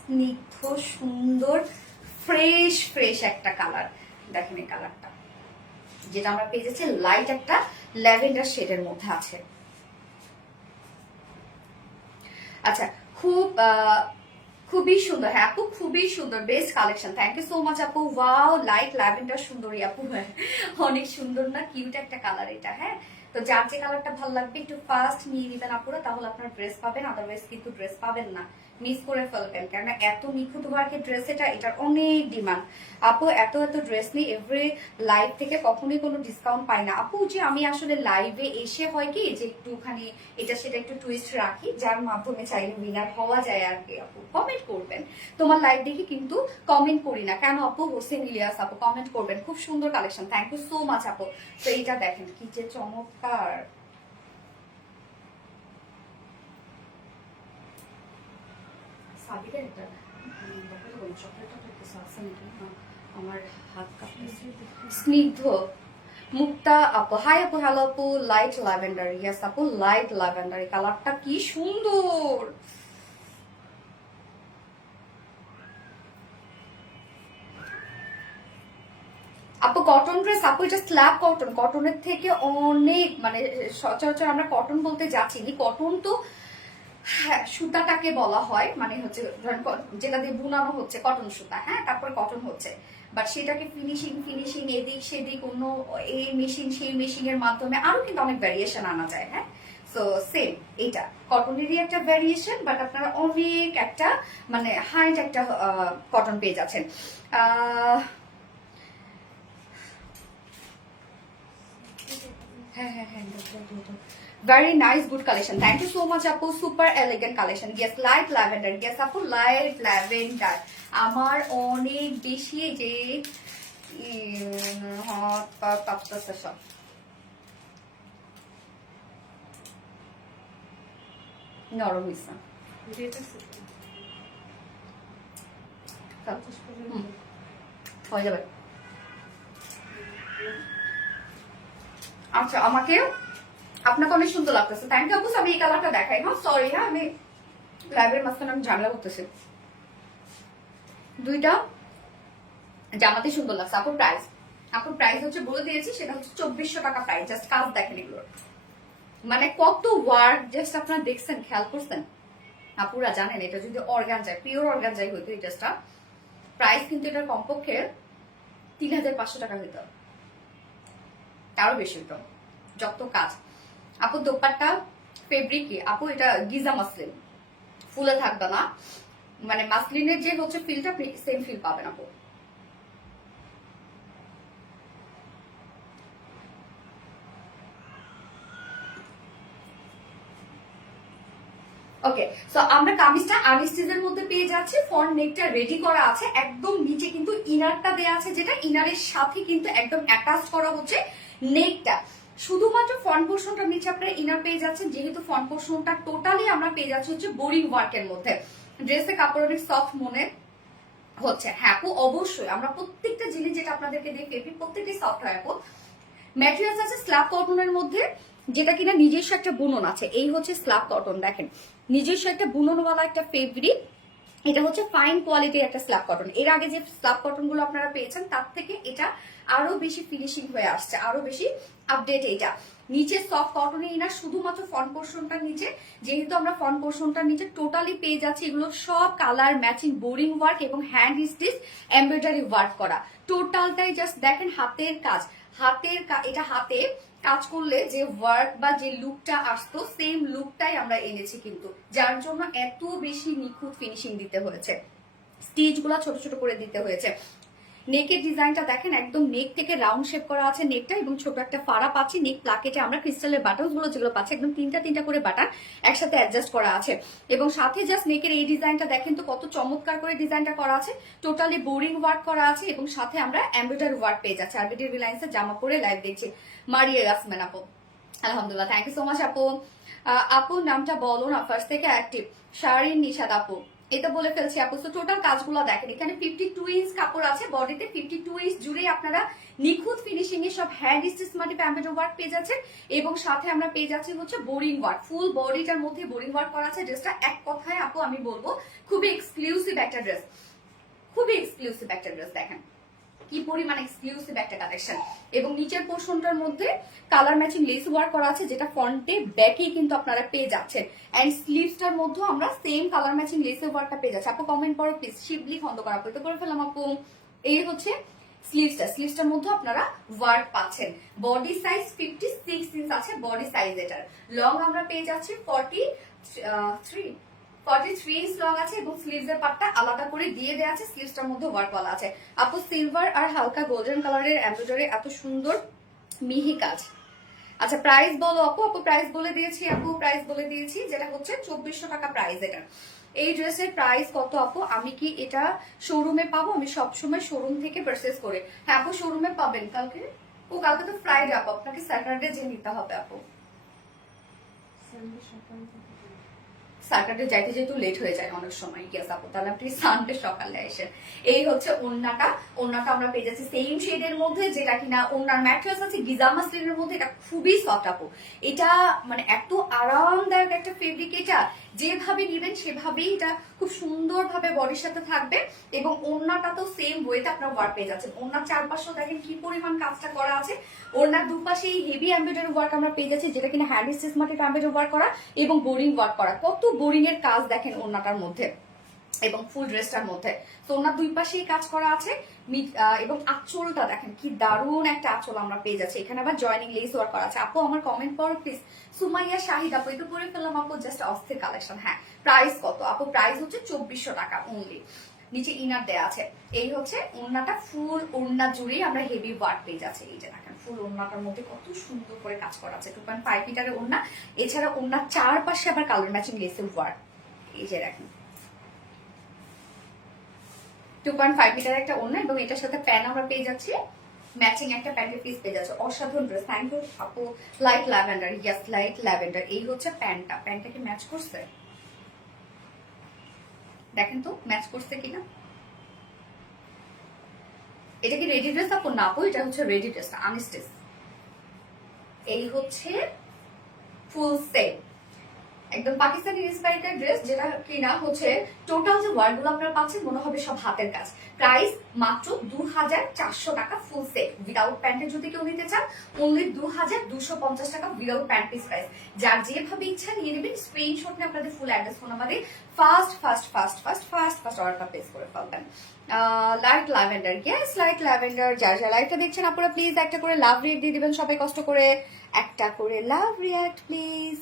স্নিগ্ধ সুন্দর ফ্রেশ ফ্রেশ একটা কালার। দেখেন এই কালারটা, যেটা আমরা পেয়েছি লাইট একটা ল্যাভেন্ডার শেডের মধ্যে আছে। আচ্ছা খুবই সুন্দর। হ্যাঁ আপু খুবই সুন্দর, best collection, thank you so much আপু। ওয়াও লাইট ল্যাভেন্ডার সুন্দরী আপু, হ্যাঁ অনেক সুন্দর না, কিউট একটা কালার এটা। হ্যাঁ তো যার যে কালারটা ভালো লাগবে একটু ফার্স্ট নিয়ে নিবেন আপুরা, তাহলে আপনার ড্রেস পাবেন, আদারওয়াইজ কিন্তু ড্রেস পাবেন না, মিস করে ফেলবেন। কেননা এত নিখুঁত ওয়ার্কের ড্রেস এটার অনেক ডিমান্ড আপু। এত ড্রেস নিয়ে এভরি লাইভ থেকে কখনোই কোনো ডিসকাউন্ট পাই না আপু। যে আমি আসলে লাইভে এসে হয় কি যে একটুখানি এটা সেটা একটু টুইস্ট রাখি, যার মাধ্যমে চাইলে উইনার হওয়া যায় আর কি। আপু কমেন্ট করবেন, তোমার লাইভ দেখে কিন্তু কমেন্ট করি না কেন আপু? হোসেন ইলিয়াস আপু কমেন্ট করবেন, খুব সুন্দর collection, thank you so much আপু। তো এইটা দেখেন কি যে চমৎকার। আমার হাত কাঁপতেছে। স্নিগ্ধ মুক্তা আপু, হাই আপু, হ্যালো আপু। লাইট ল্যাভেন্ডার, ইয়েস আপু লাইট ল্যাভেন্ডার, এই কালারটা কি সুন্দর। আপু কটন ড্রেস আপু, এটা স্ল্যাব কটন, কটনের থেকে অনেক মানে সচরাচর আমরা কটন বলতে যাচ্ছি, কটন তো হ্যাঁ সুতাটাকে বলা হয়, মানে হচ্ছে যেটা দিয়ে বুনানো হচ্ছে কটন সুতা, হ্যাঁ তারপরে কটন হচ্ছে, বাট সেটাকে ফিনিশিং এদিক সেদিক অন্য এই মেশিন সেই মেশিন এর মাধ্যমে আরো কিন্তু অনেক ভ্যারিয়েশন আনা যায়। হ্যাঁ সো সেম এটা কটনেরই একটা ভ্যারিয়েশন, বাট আপনারা অনেক একটা মানে হাইট একটা কটন পেয়ে যাচ্ছেন। Very nice, good collection. Thank you so much, Apu. Super elegant collection. Yes, light lavender. Yes, Apu, light lavender. আমার অনেক বেশি যে হাত পা কাঁপতেছে সব। নরম হয়েছে হয়ে যাবে। আচ্ছা আমাকে আপনাকে অনেক সুন্দর লাগতেছে, থ্যাংক ইউ আপু। আমি এই কালারটা দেখাই। হ্যাঁ সরি, হ্যাঁ আমি লাইভের মাঝখানে আমি ঝামেলা করতেছি। দুইটা জামাতে সুন্দর লাগছে আপুর। প্রাইস হচ্ছে বলে দিয়েছি, সেটা হচ্ছে 2400 টাকা প্রাইস। জাস্ট কাজ দেখেন এগুলোর, মানে কত ওয়ার্ক জাস্ট আপনারা দেখছেন, খেয়াল করছেন আপুরা? জানেন এটা যদি অর্গানজাই, পিওর অর্গানজাই হইতো এই ড্রেসটা, প্রাইস কিন্তু এটার কমপক্ষে 3500 টাকা হইতো, তারও বেশি হইতো। যত কাজ আপু। দোপাট্টা ফেব্রিক কি আপু? এটা গিজা মাসলিন, ফুলে থাকবে না, মানে মাসলিনের যে হচ্ছে ফিলটা সেম ফিল পাবেন আপু। ওকে সো আমরা কামিজটা আনস্টিচের মধ্যে পেয়ে যাচ্ছি। ফ্রন্ট নেকটা রেডি করা আছে, একদম নিচে কিন্তু ইনারটা দেয়া আছে, যেটা ইনারের সাথে কিন্তু একদম অ্যাটাচ করা হচ্ছে নেকটা। শুধুমাত্র ফ্রন্ট পোর্শনটার নিচে আপনারা ইনার পেয়ে যাচ্ছেন, যেহেতু ফ্রন্ট পোর্শনটা টোটালি আমরা পেয়ে যাচ্ছি হচ্ছে বোরিং ওয়ার্কের মধ্যে। ড্রেসের কাপড় অনেক সফট মনে হচ্ছে। হ্যাঁ আপু অবশ্যই, আমরা প্রত্যেকটা জিনিস যেটা আপনাদেরকে দিয়ে ফেব্রি প্রত্যেকটাই সফট হয় আপু। ম্যাটেরিয়ালস আছে স্ল্যাব কটনের মধ্যে, যেটা কিনা নিজস্ব একটা বুনন আছে। এই হচ্ছে স্ল্যাব কটন, দেখেন নিজস্ব একটা বুননওয়ালা একটা ফেব্রিক। এটা হচ্ছে ফাইন কোয়ালিটির একটা স্ল্যাব কটন। এর আগে যে স্ল্যাব কটন গুলো আপনারা পেয়েছেন তার থেকে এটা আরো বেশি ফিনিশিং হয়ে আসছে, আরো বেশি আপডেট। এটা নিচে সফট কটনে ইনার, শুধুমাত্র ফ্রন্ট পোর্শনটার নিচে, যেহেতু আমরা ফ্রন্ট পোর্শনটার নিচে টোটালি পেয়ে যাচ্ছি এগুলো সব কালার ম্যাচিং বোরিং ওয়ার্ক এবং হ্যান্ড স্টিচ এমব্রয়ডারি ওয়ার্ক করা। টোটালটাই জাস্ট দেখেন হাতের কাজ, এটা হাতে কাজ করলে যে ওয়ার্ক বা যে লুকটা আসতো সেম লুকটাই আমরা এনেছি কিন্তু, যার জন্য এত বেশি নিখুঁত ফিনিশিং দিতে হয়েছে, স্টিচ গুলা ছোট ছোট করে দিতে হয়েছে। নেকের ডিজাইনটা দেখেন একদম নেক থেকে রাউন্ড শেপ করা আছে নেকটা, এবং ছোট একটা ফাড়া পাচ্ছি। নেক প্লাকেটে আমরা ক্রিস্টালের বাটন গুলো যেগুলো পাচ্ছি একদম তিনটা তিনটা করে বাটন একসাথে অ্যাডজাস্ট করা আছে। এবং সাথে জাস্ট নেকের এই ডিজাইনটা দেখেন তো কত চমৎকার করে ডিজাইনটা করা আছে, টোটালি বোরিং ওয়ার্ক করা আছে এবং সাথে আমরা এমব্রয়ডারি ওয়ার্ক পেয়ে যাচ্ছি। আরবিডি রিলায়েন্সের জামা পরে লাইভ দেখছি মারিয়া ইয়াসমিন আপু, আলহামদুলিল্লাহ, থ্যাংক ইউ সো মাচ আপু। আপুর নামটা বলো না ফার্স্ট থেকে অ্যাক্টিভ। শারিন নিশাদ আপু, এটা বলে ফেলছি আপু। তো টোটাল কাজগুলো দেখেন, এখানে 52 ইঞ্চ কাপড় আছে বডিতে, 52 ইঞ্চ জুড়ে আপনারা নিখুঁত ফিনিশিং এ সব হ্যান্ড স্টিচ মাটি এমব্রয়ডারি ওয়ার্ক পেয়ে যাচ্ছেন এবং সাথে আমরা পেয়ে যাচ্ছি হচ্ছে বোরিং ওয়ার্ক। ফুল বডিটার মধ্যে বোরিং ওয়ার্ক করা আছে। ড্রেসটা এক কথায় আপু আমি বলবো খুবই এক্সক্লুসিভ একটা ড্রেস, খুবই এক্সক্লুসিভ একটা ড্রেস। দেখেন কি পরিমাণ এক্সক্লুসিভ একটা কালেকশন। এবং নিচের পোর্শনটার মধ্যে কালার ম্যাচিং লেস ওয়ার্ক করা আছে, যেটা ফ্রন্টে ব্যাকে কিন্তু আপনারা পেয়ে যাচ্ছেন। এন্ড স্লিভসটার মধ্যে আমরা সেম কালার ম্যাচিং লেসের ওয়ার্কটা পেয়ে যাচ্ছি। আপু কমেন্ট করো প্লিজ, শিবলি খন্দকার আপু, এটা করে ফেলাম আপু। এই হচ্ছে স্লিভসটার মধ্যে আপনারা ওয়ার্ক পাচ্ছেন। বডি সাইজ 56 ইঞ্চ আছে বডি সাইজ এটার। লং আমরা পেয়ে যাচ্ছি 43 ইঞ্চ লং আছে এবং স্লিভস এর পার্টটা আলাদা করে দিয়ে দেওয়া আছে। স্লিভসটার মধ্যে ওয়ার্ক করা আছে আপু। সিলভার আর হালকা গোল্ডেন কালারের এমব্রয়ডারি, এত সুন্দর মিহি কাজ। আচ্ছা প্রাইস বলো আপু। আপু প্রাইস বলে দিয়েছি আপু, প্রাইস বলে দিয়েছি, যেটা হচ্ছে 2400 টাকা প্রাইস এটা। এই ড্রেসের প্রাইস কত আপু? আমি কি এটা শোরুমে পাবো? আমি সবসময় শোরুম থেকে পারচেজ করে। হ্যাঁ আপু শোরুমে পাবেন। কালকে কালকে তো ফ্রাইডে আপু, আপনাকে স্যাটারডে যে নিতে হবে আপু। স্যাটারডে যাইতে যেহেতু লেট হয়ে যায় অনেক সময়, ইয়েস আপু, তাহলে আপনি সানডে সকালে আসেন। এই হচ্ছে ওড়নাটা আমরা পেয়ে যাচ্ছি সেম শেডের মধ্যে, যেটা কিনা ওড়নার ম্যাটেরিয়ালস আছে গিজা মাসলিনের মধ্যে। এটা খুবই সফট আপু, এটা মানে এত আরামদায়ক একটা ফেব্রিক। এটা যেভাবে নিবেন সেভাবেই এটা খুব সুন্দরভাবে বডির সাথে থাকবে। এবং ওড়নাটা তো সেম ওয়েতে আপনার ওয়ার্ক পেয়ে যাচ্ছেন। ওড়নার চারপাশেও দেখেন কি পরিমাণ কাজটা করা আছে। ওড়নার দুপাশে এই হেভি এমব্রয়ডারি ওয়ার্ক আমরা পেয়ে যাচ্ছি, যেটা কিনা হ্যান্ড স্টিচ মাটির এমব্রয়ডারি ওয়ার্ক করা এবং বোরিং ওয়ার্ক করা। কত বোরিং এর কাজ দেখেন ওড়নাটার মধ্যে এবং ফুল ড্রেসটার মধ্যে। তো ওনার দুই পাশেই কাজ করা আছে। এবং আঁচলটা দেখেন কি দারুণ একটা আঁচল আমরা পেয়ে যাচ্ছি। এখানে আবার জয়নিং লেস ওয়ার্ক করা আছে। আপু আমার কমেন্ট করো প্লিজ। সুমাইয়া শাহিদ আপু, এটা করে ফেললাম আপু, জাস্ট অস্থির কালেকশন। হ্যাঁ প্রাইস কত আপু? প্রাইস হচ্ছে 2400 টাকা অনলি। নিচে ইনার দেয়া আছে। এই হচ্ছে ওড়নাটা, ফুল ওড়না জুড়েই আমরা হেভি ওয়ার্ক পেয়ে যাচ্ছি। এই যে দেখেন ফুল ওড়নাটার মধ্যে কত সুন্দর করে কাজ করা আছে। 2.5 মিটারের ওড়না। এছাড়া ওড়নার চারপাশে আবার কালার ম্যাচিং লেসের ওয়ার্ক। এই যে দেখেন 2.5 মিটার একটা ওড়না এবং এটার সাথে প্যান্ট আমরা পেয়ে যাচ্ছি। ম্যাচিং একটা প্যান্টের পিস পেয়ে যাচ্ছে। অসাধারণ ড্রেস। থ্যাংক ইউ আপু। Light lavender, yes light lavender. এই হচ্ছে প্যান্টটা। প্যান্টটা কি ম্যাচ করছে? দেখেন তো ম্যাচ করছে কিনা। এটা কি রেডি ড্রেস আপু? না আপু, এটা হচ্ছে রেডি ড্রেসটা আনস্টিচ। এই হচ্ছে ফুল সেট, একদম পাকিস্তানি ইন্সপায়ার্ড ড্রেস, যেটা কিনা হচ্ছে টোটাল যে ওয়ার্ক গুলো আপনারা পাচ্ছেন মনে হবে সব হাতের কাজ। প্রাইস মাত্র 2400 টাকা ফুল সেট। উইদাউট প্যান্টে যদি কেউ নিতে চান অনলি 2250 টাকা উইদাউট প্যান্ট পিস প্রাইস। যার যেভাবে ইচ্ছা নিয়ে নেবেন। স্ক্রিনশট নিয়ে আপনাদের ফুল অ্যাড্রেস ফোন নাম্বারে ফাস্ট অর্ডারটা প্লেস করে ফেলবেন। Light lavender, yes light lavender. যার যার লাইটটা দেখছেন আপনারা প্লিজ একটা করে লাভ রিয়াক্ট দিয়ে দিবেন সবাই কষ্ট করে। একটা করে love react please.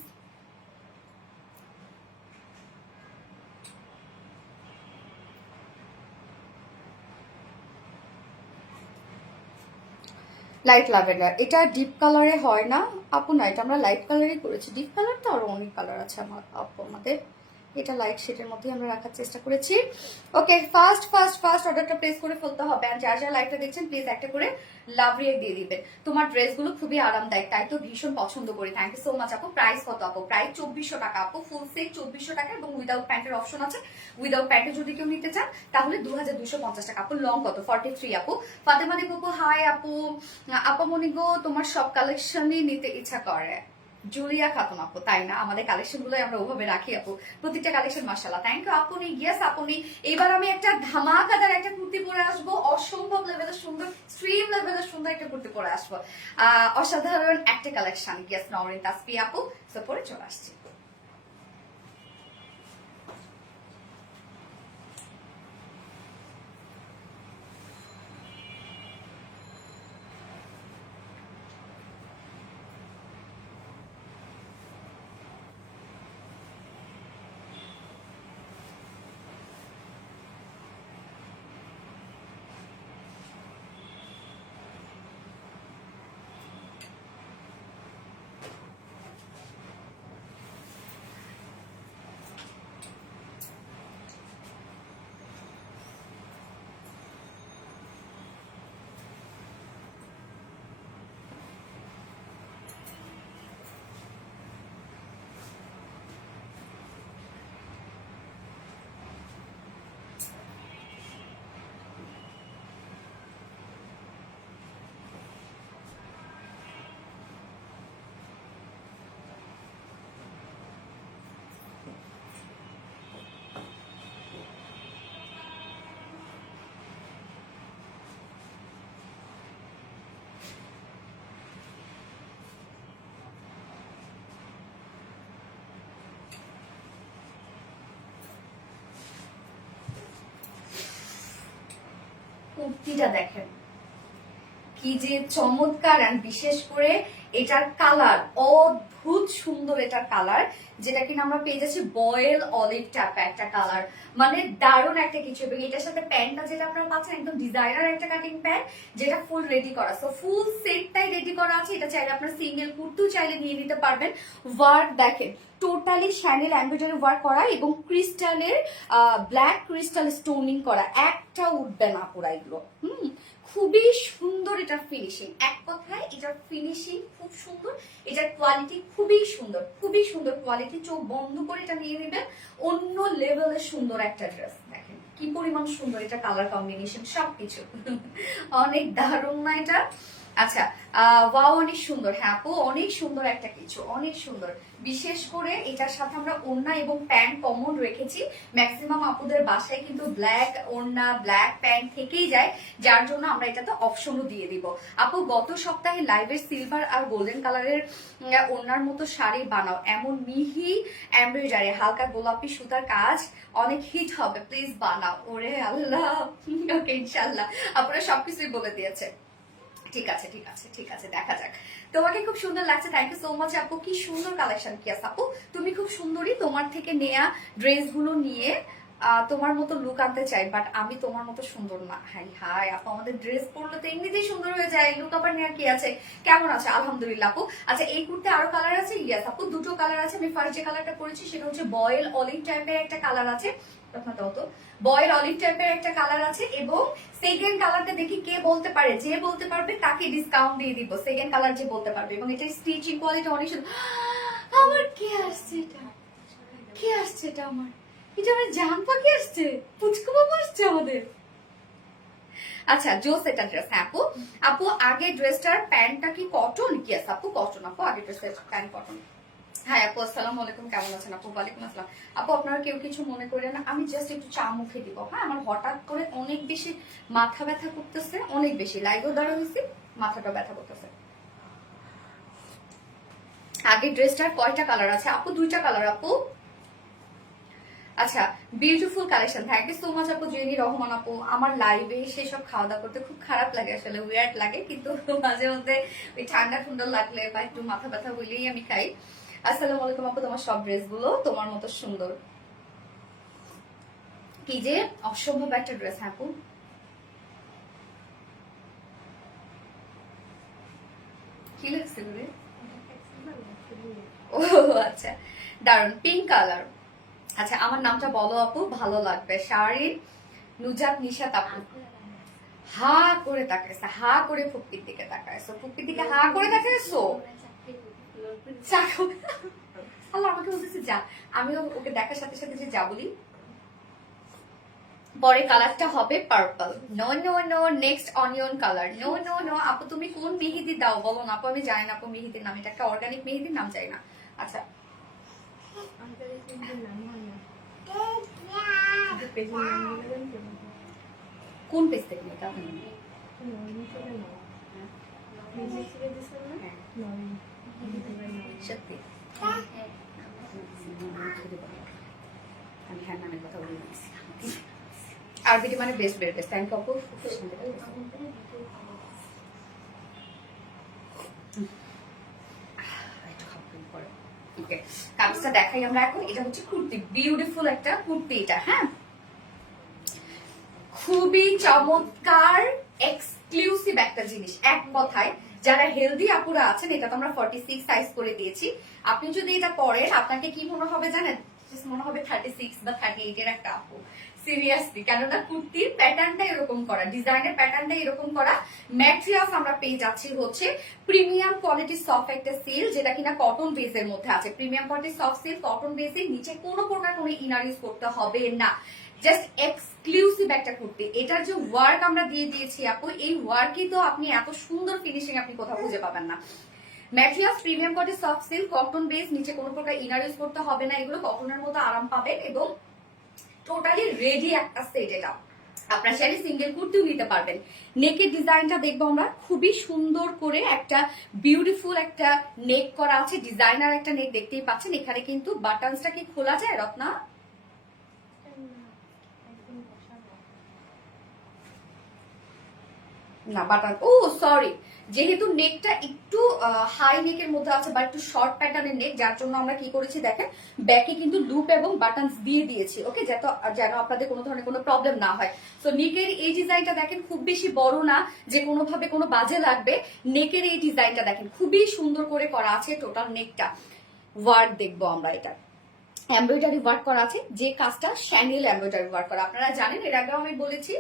Light lavender, এটা ডিপ কালারে হয় না আপু। না, এটা আমরা লাইট কালারই করেছি। ডিপ কালার তো আরো অনেক কালার আছে আমার আপু আমাদের। এটা লাইট শেডের মধ্যে আমরা রাখার চেষ্টা করেছি। ওকে, ফার্স্ট ফার্স্ট ফার্স্ট অর্ডারটা প্লেস করে ফেলতে হবে। আর যারা যারা লাইভটা দেখছেন প্লিজ একটা করে লাভ রিয়েক্ট দিয়ে দিবেন। তোমার ড্রেসগুলো খুবই আরামদায়ক, তাই তো ভীষণ পছন্দ করি। থ্যাংক ইউ সো মাচ আপু। প্রাইস কত আপু? প্রাইস 2400 টাকা আপু। ফুল সেট 2400 টাকা এবং উইদাউট প্যান্টের অপশন আছে। উইদাউট প্যান্টে যদি কেউ নিতে চান তাহলে 2250 টাকা আপু। লং কত? 43 আপু। ফাতেমা দীপ আপু হাই আপু। আপামনি গো, তোমার সব কালেকশনই নিতে ইচ্ছা করে। জুলিয়া খাতুন আপু, তাই না? আমাদের কালেকশন গুলো আমরা ওভাবে রাখি আপু, প্রত্যেকটা কালেকশন মাশাআল্লাহ। থ্যাংক ইউ আপনি। ইয়েস আপনি। এবার আমি একটা ধামাকাদার একটা কুর্তি পরে আসবো, অসম্ভব লেভেলের সুন্দর, স্ট্রিম লেভেলের সুন্দর একটা কুর্তি পরে আসবো। অসাধারণ একটা কালেকশন। ইয়েস নওরিন তাসফি আপু, সো পরে চলে আসছি। কুর্তিটা দেখেন কি যে চমৎকার, আর বিশেষ করে এটার কালার অদ্ভুত সুন্দর। এটার কালার যেটা কিনা আমরা পেয়ে যাচ্ছি বয়েল অলিভ টাইপ একটা কালার, মানে দারুণ একটা কিছু। এবং এটার সাথে প্যান্টটা যেটা আপনারা পাচ্ছেন একদম ডিজাইনার একটা কাটিং প্যান্ট, যেটা ফুল রেডি করা। সো ফুল সেটটাই রেডি করা আছে। এটা চাইলে আপনারা সিঙ্গেল কুর্তিও চাইলে নিয়ে নিতে পারবেন। ওয়ার্ক দেখেন টোটালি শ্যানেল এমব্রয়ডারি ওয়ার্ক করা এবং ক্রিস্টালের ব্ল্যাক ক্রিস্টাল স্টোনিং করা, একটা উঠবে না পুরা এগুলো। খুবই সুন্দর এটার ফিনিশিং। এক কথায় এটার ফিনিশিং খুব সুন্দর, এটার কোয়ালিটি খুবই সুন্দর, খুবই সুন্দর কোয়ালিটি। চোখ বন্ধ করে এটা নিয়ে নেবেন, অন্য লেভেলের সুন্দর একটা ড্রেস। দেখেন কি পরিমাণ সুন্দর এটা, কালার কম্বিনেশন সবকিছু অনেক দারুণ না এটা? আচ্ছা, ওয়াও অনেক সুন্দর। হ্যাঁ আপু, অনেক সুন্দর একটা কিছু, অনেক সুন্দর। বিশেষ করে এটার সাথে আমরা ওড়না এবং প্যান্ট কমন রেখেছি। ম্যাক্সিমাম আপুদের বাসায় কিন্তু ব্ল্যাক ওড়না ব্ল্যাক প্যান্ট থেকেই যায়, যার জন্য আমরা এটাতে অপশনও দিয়ে দিব। আপু গত সপ্তাহে লাইভের সিলভার আর গোল্ডেন কালারের ওড়নার মতো শাড়ি বানাও, এমন মিহি এমব্রয়ডারি হালকা গোলাপি সুতার কাজ অনেক হিট হবে, প্লিজ বানাও। ওরে আল্লাহ, ওকে ইনশাল্লাহ। আপনারা সবকিছুই বলে দিয়েছে। ঠিক আছে ঠিক আছে ঠিক আছে, দেখা যাক। তোমাকে খুব সুন্দর লাগছে, থ্যাংক ইউ সো মাচ আপু। কি সুন্দর কালেকশন কি আছে আপু, তুমি খুব সুন্দরী। তোমার থেকে নেয়া ড্রেসগুলো নিয়ে তোমার মতো লুক আনতে চাই, বাট আমি তোমার মতো সুন্দর না। হাই হাই আপু, আমাদের ড্রেস পরলে তো এমনিতেই সুন্দর হয়ে যায়, লুক আবার নেওয়ার কি আছে? কেমন আছে? আলহামদুলিল্লাহ আপু। আচ্ছা এই কুর্তে আরো কালার আছে? ইয়াস আপু, দুটো কালার আছে। আমি ফার্স্ট যে কালারটা পরেছি সেটা হচ্ছে বয়েল অলিভ টাইপের একটা কালার আছে, বয়েল অলিভ টাইপের একটা কালার আছে। এবং সেকেন্ড কালারটা দেখি কে বলতে পারে, যে বলতে পারবে তাকে ডিসকাউন্ট দিয়ে দিব, সেকেন্ড কালার যে বলতে পারবে। এবং এটা স্টিচিং কোয়ালিটি অনেক সুন্দর। আমার কে আসছে এটা, কে আসছে এটা? আমার এটা আমার জান পাখি আসছে, পুচকু বাবু আসছে আমাদের। আচ্ছা জোস এটা ড্রেস। হ্যাঁ আপু, আপু আগে ড্রেসটার প্যান্টটা কি কটন? কি আছে আপু? কটন আপু, আগে ড্রেসের প্যান্ট কটন। হ্যাঁ আপু আসসালামু আলাইকুম, কেমন আছেন আপু? ওয়ালাইকুম আসসালাম আপু। আপনারা কেউ কিছু মনে করেন না, আমি জাস্ট একটু চা মুখে দিব। হ্যাঁ আমার হঠাৎ করে অনেক বেশি মাথা ব্যথা করতেছে, অনেক বেশি লাইভও দাঁড়া হয়েছি, মাথাটা ব্যথা করতেছে। আগে ড্রেসটার কয়টা কালার আছে আপু? দুইটা কালার আপু। আচ্ছা beautiful collection, thank you so much আপু। জেনি রহমান আপু, আমার লাইভে সেসব খাওয়া দাওয়া করতে খুব খারাপ লাগে, আসলে উইয়ার্ড লাগে, কিন্তু মাঝে মধ্যে ওই ঠান্ডা ঠান্ডা লাগলে বা একটু মাথা ব্যথা হইলেই আমি খাই। আসসালামু আলাইকুম আপু, তোমার সব ড্রেস গুলো তোমার মতো সুন্দর। কি যে অসম্ভব একটা ড্রেস। হ্যাঁ আপু, কি লাগছে রে? ও আচ্ছা, দারুন পিঙ্ক কালার। আচ্ছা আমার নামটা বলো আপু, ভালো লাগবে। শাড়ি নুজাত নিশাত আপু হা করে তাকাইছে, হা করে ফুপ্পির দিকে তাকাইছো, ফুপ্পির দিকে হা করে তাকাইছো। আল্লাহ আমাকে বলতেছে যা, আমিও ওকে দেখার সাথে সাথে যে যা বলি। পরে কালারটা হবে purple. No no no, next onion colour. No no no আপু, তুমি কোন মেহেদি দাও বলো না আপু, আমি জানি না আপু মেহেদির নাম, এটা একটা অর্গানিক মেহেদির নাম চাই না। আচ্ছা কোন পেজ থেকে এটা সত্যি আমি হ্যাঁ নামের কথা বলে দিচ্ছি। আরবিটি মানে বেস্ট বের বেস্ট। থ্যাংক ইউ আপু। ওকে কামিজটা দেখাই আমরা এখন। এটা হচ্ছে কুর্তি, বিউটিফুল একটা কুর্তি এটা। হ্যাঁ খুবই চমৎকার এক্সক্লুসিভ একটা জিনিস। এক কথায় যারা হেলদি আপুরা আছেন, এটা তো আমরা 46 সাইজ করে দিয়েছি। আপনি যদি এটা পরেন আপনাকে কি মনে হবে জানেন, মনে হবে 36 বা 38 এর একটা আপু। সিরিয়াসলি, কেননা কুর্তির প্যাটার্নটা এরকম করা, ডিজাইনের প্যাটার্নটা এরকম করা। ম্যাটেরিয়ালস আমরা পেয়ে যাচ্ছি হচ্ছে প্রিমিয়াম কোয়ালিটি সফট একটা সিল, যেটা কিনা কটন বেসের মধ্যে আছে। Premium quality soft seal cotton বেসের নিচে কোনো প্রকার কোনো ইনার ইউজ করতে হবে না। জাস্ট এক্সক্লুসিভ একটা কুর্তি। এটার যে ওয়ার্ক আমরা দিয়ে দিয়েছি আপু, এই ওয়ার্কই তো আপনি এত সুন্দর ফিনিশিং আপনি কোথাও খুঁজে পাবেন না। Materials premium quality soft silk cotton base, নিচে কোনো প্রকার ইনার ইউজ করতে হবে না। এগুলো কটনের মতো আরাম পাবেন এবং টোটালি রেডি একটা সেট। এটা আপনার চাইলে সিঙ্গেল কুর্তিও নিতে পারবেন। নেকের ডিজাইনটা দেখবো আমরা, খুবই সুন্দর করে একটা বিউটিফুল একটা নেক করা আছে। ডিজাইনার একটা নেক দেখতেই পাচ্ছেন। এখানে কিন্তু বাটনসটা কি খোলা যায় রত্না? না বাটন, ও সরি, যেহেতু নেকটা একটু হাই নেকের মধ্যে আছে বা একটু শর্ট প্যাটার্নের নেক, যার জন্য আমরা কি করেছি দেখেন ব্যাকে কিন্তু লুপ এবং বাটনস দিয়ে দিয়েছি। ওকে, যেন আপনাদের কোনো ধরনের কোনো প্রবলেম না হয়। সো নেকের এই ডিজাইনটা দেখেন খুব বেশি বড় না যে কোনোভাবে কোনো বাজে লাগবে। নেকের এই ডিজাইনটা দেখেন খুবই সুন্দর করে করা আছে। টোটাল নেকটা ওয়ার্ক দেখবো আমরা, এটা এমব্রয়ডারি ওয়ার্ক করা আছে, যে কাজটা শ্যানেল এমব্রয়ডারি ওয়ার্ক করা। আপনারা জানেন, এর আগেও আমি বলেছি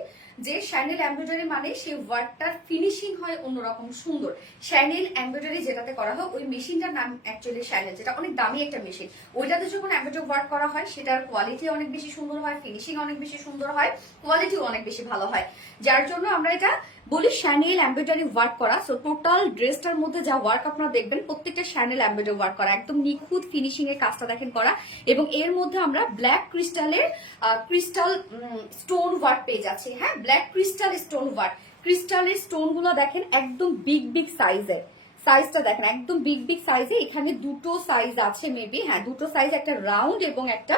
যে শ্যানেল এমব্রয়ডারি মানে সেই ওয়ার্কটার ফিনিশিং হয় অন্যরকম সুন্দর। শ্যানেল এমব্রয়ডারি যেটাতে করা হয় ওই মেশিনটার নাম অ্যাকচুয়ালি শ্যানেল, যেটা অনেক দামি একটা মেশিন। ওইটাতে যখন এমব্রয়ডারি ওয়ার্ক করা হয় সেটার কোয়ালিটি অনেক বেশি সুন্দর হয়, ফিনিশিং অনেক বেশি সুন্দর হয়, কোয়ালিটিও অনেক বেশি ভালো হয়। যার জন্য আমরা এটা বলি শ্যানেল এমব্রয়ডারি ওয়ার্ক করা। সো টোটাল ড্রেসটার মধ্যে যা ওয়ার্ক আপনারা দেখবেন প্রত্যেকটা শ্যানেল এমব্রয়ডারি ওয়ার্ক করা, একদম নিখুঁত ফিনিশিং এর কাজটা দেখেন করা। এবং এর মধ্যে আমরা ব্ল্যাক ক্রিস্টালের ক্রিস্টাল স্টোন ওয়ার্ক পেয়ে যাচ্ছি। হ্যাঁ ব্ল্যাক ক্রিস্টাল স্টোন ওয়ার্ক, ক্রিস্টালের স্টোন গুলো দেখেন একদম বিগ বিগ সাইজের। সাইজটা দেখেন একদম বিগ বিগ সাইজে। এখানে দুটো সাইজ আছে মেবি, হ্যাঁ দুটো সাইজ, একটা রাউন্ড এবং একটা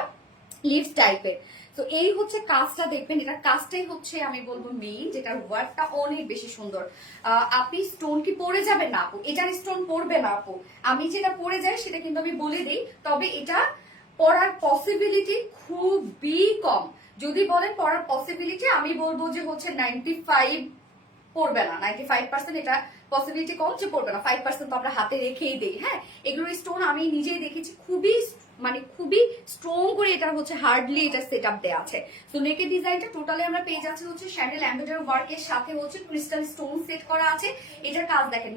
লিভস টাইপের। তো এই হচ্ছে কাজটা দেখবেন, এটা কাজটাই হচ্ছে আমি বলবো মেইন, যেটার ওয়ার্কটা অনেক বেশি সুন্দর। আপনি স্টোন কি পরে যাবেন না আপু, এটার স্টোন পড়বে না আপু। আমি যেটা পরে যাই সেটা কিন্তু আমি বলে দিই, তবে এটা পড়ার পসিবিলিটি খুবই কম। যদি বলেন পড়ার পসিবিলিটি, আমি বলবো যে হচ্ছে 95 পড়বে না, 95% এটা পসিবিলিটি কম যে পড়বে না। 5% তো আমরা হাতে রেখেই দেই। হ্যাঁ এগুলোর স্টোন আমি নিজেই দেখেছি খুবই মানে খুবই স্ট্রং করে এটা হচ্ছে হার্ডলি এটা সেট আপ দেওয়া আছে। সো নেকের ডিজাইনটা টোটালি আমরা পেয়ে যাচ্ছি হচ্ছে শ্যানেল এমব্রয়ডারি ওয়ার্কের সাথে হচ্ছে ক্রিস্টাল স্টোন সেট করা আছে। এটার কাজ দেখেন,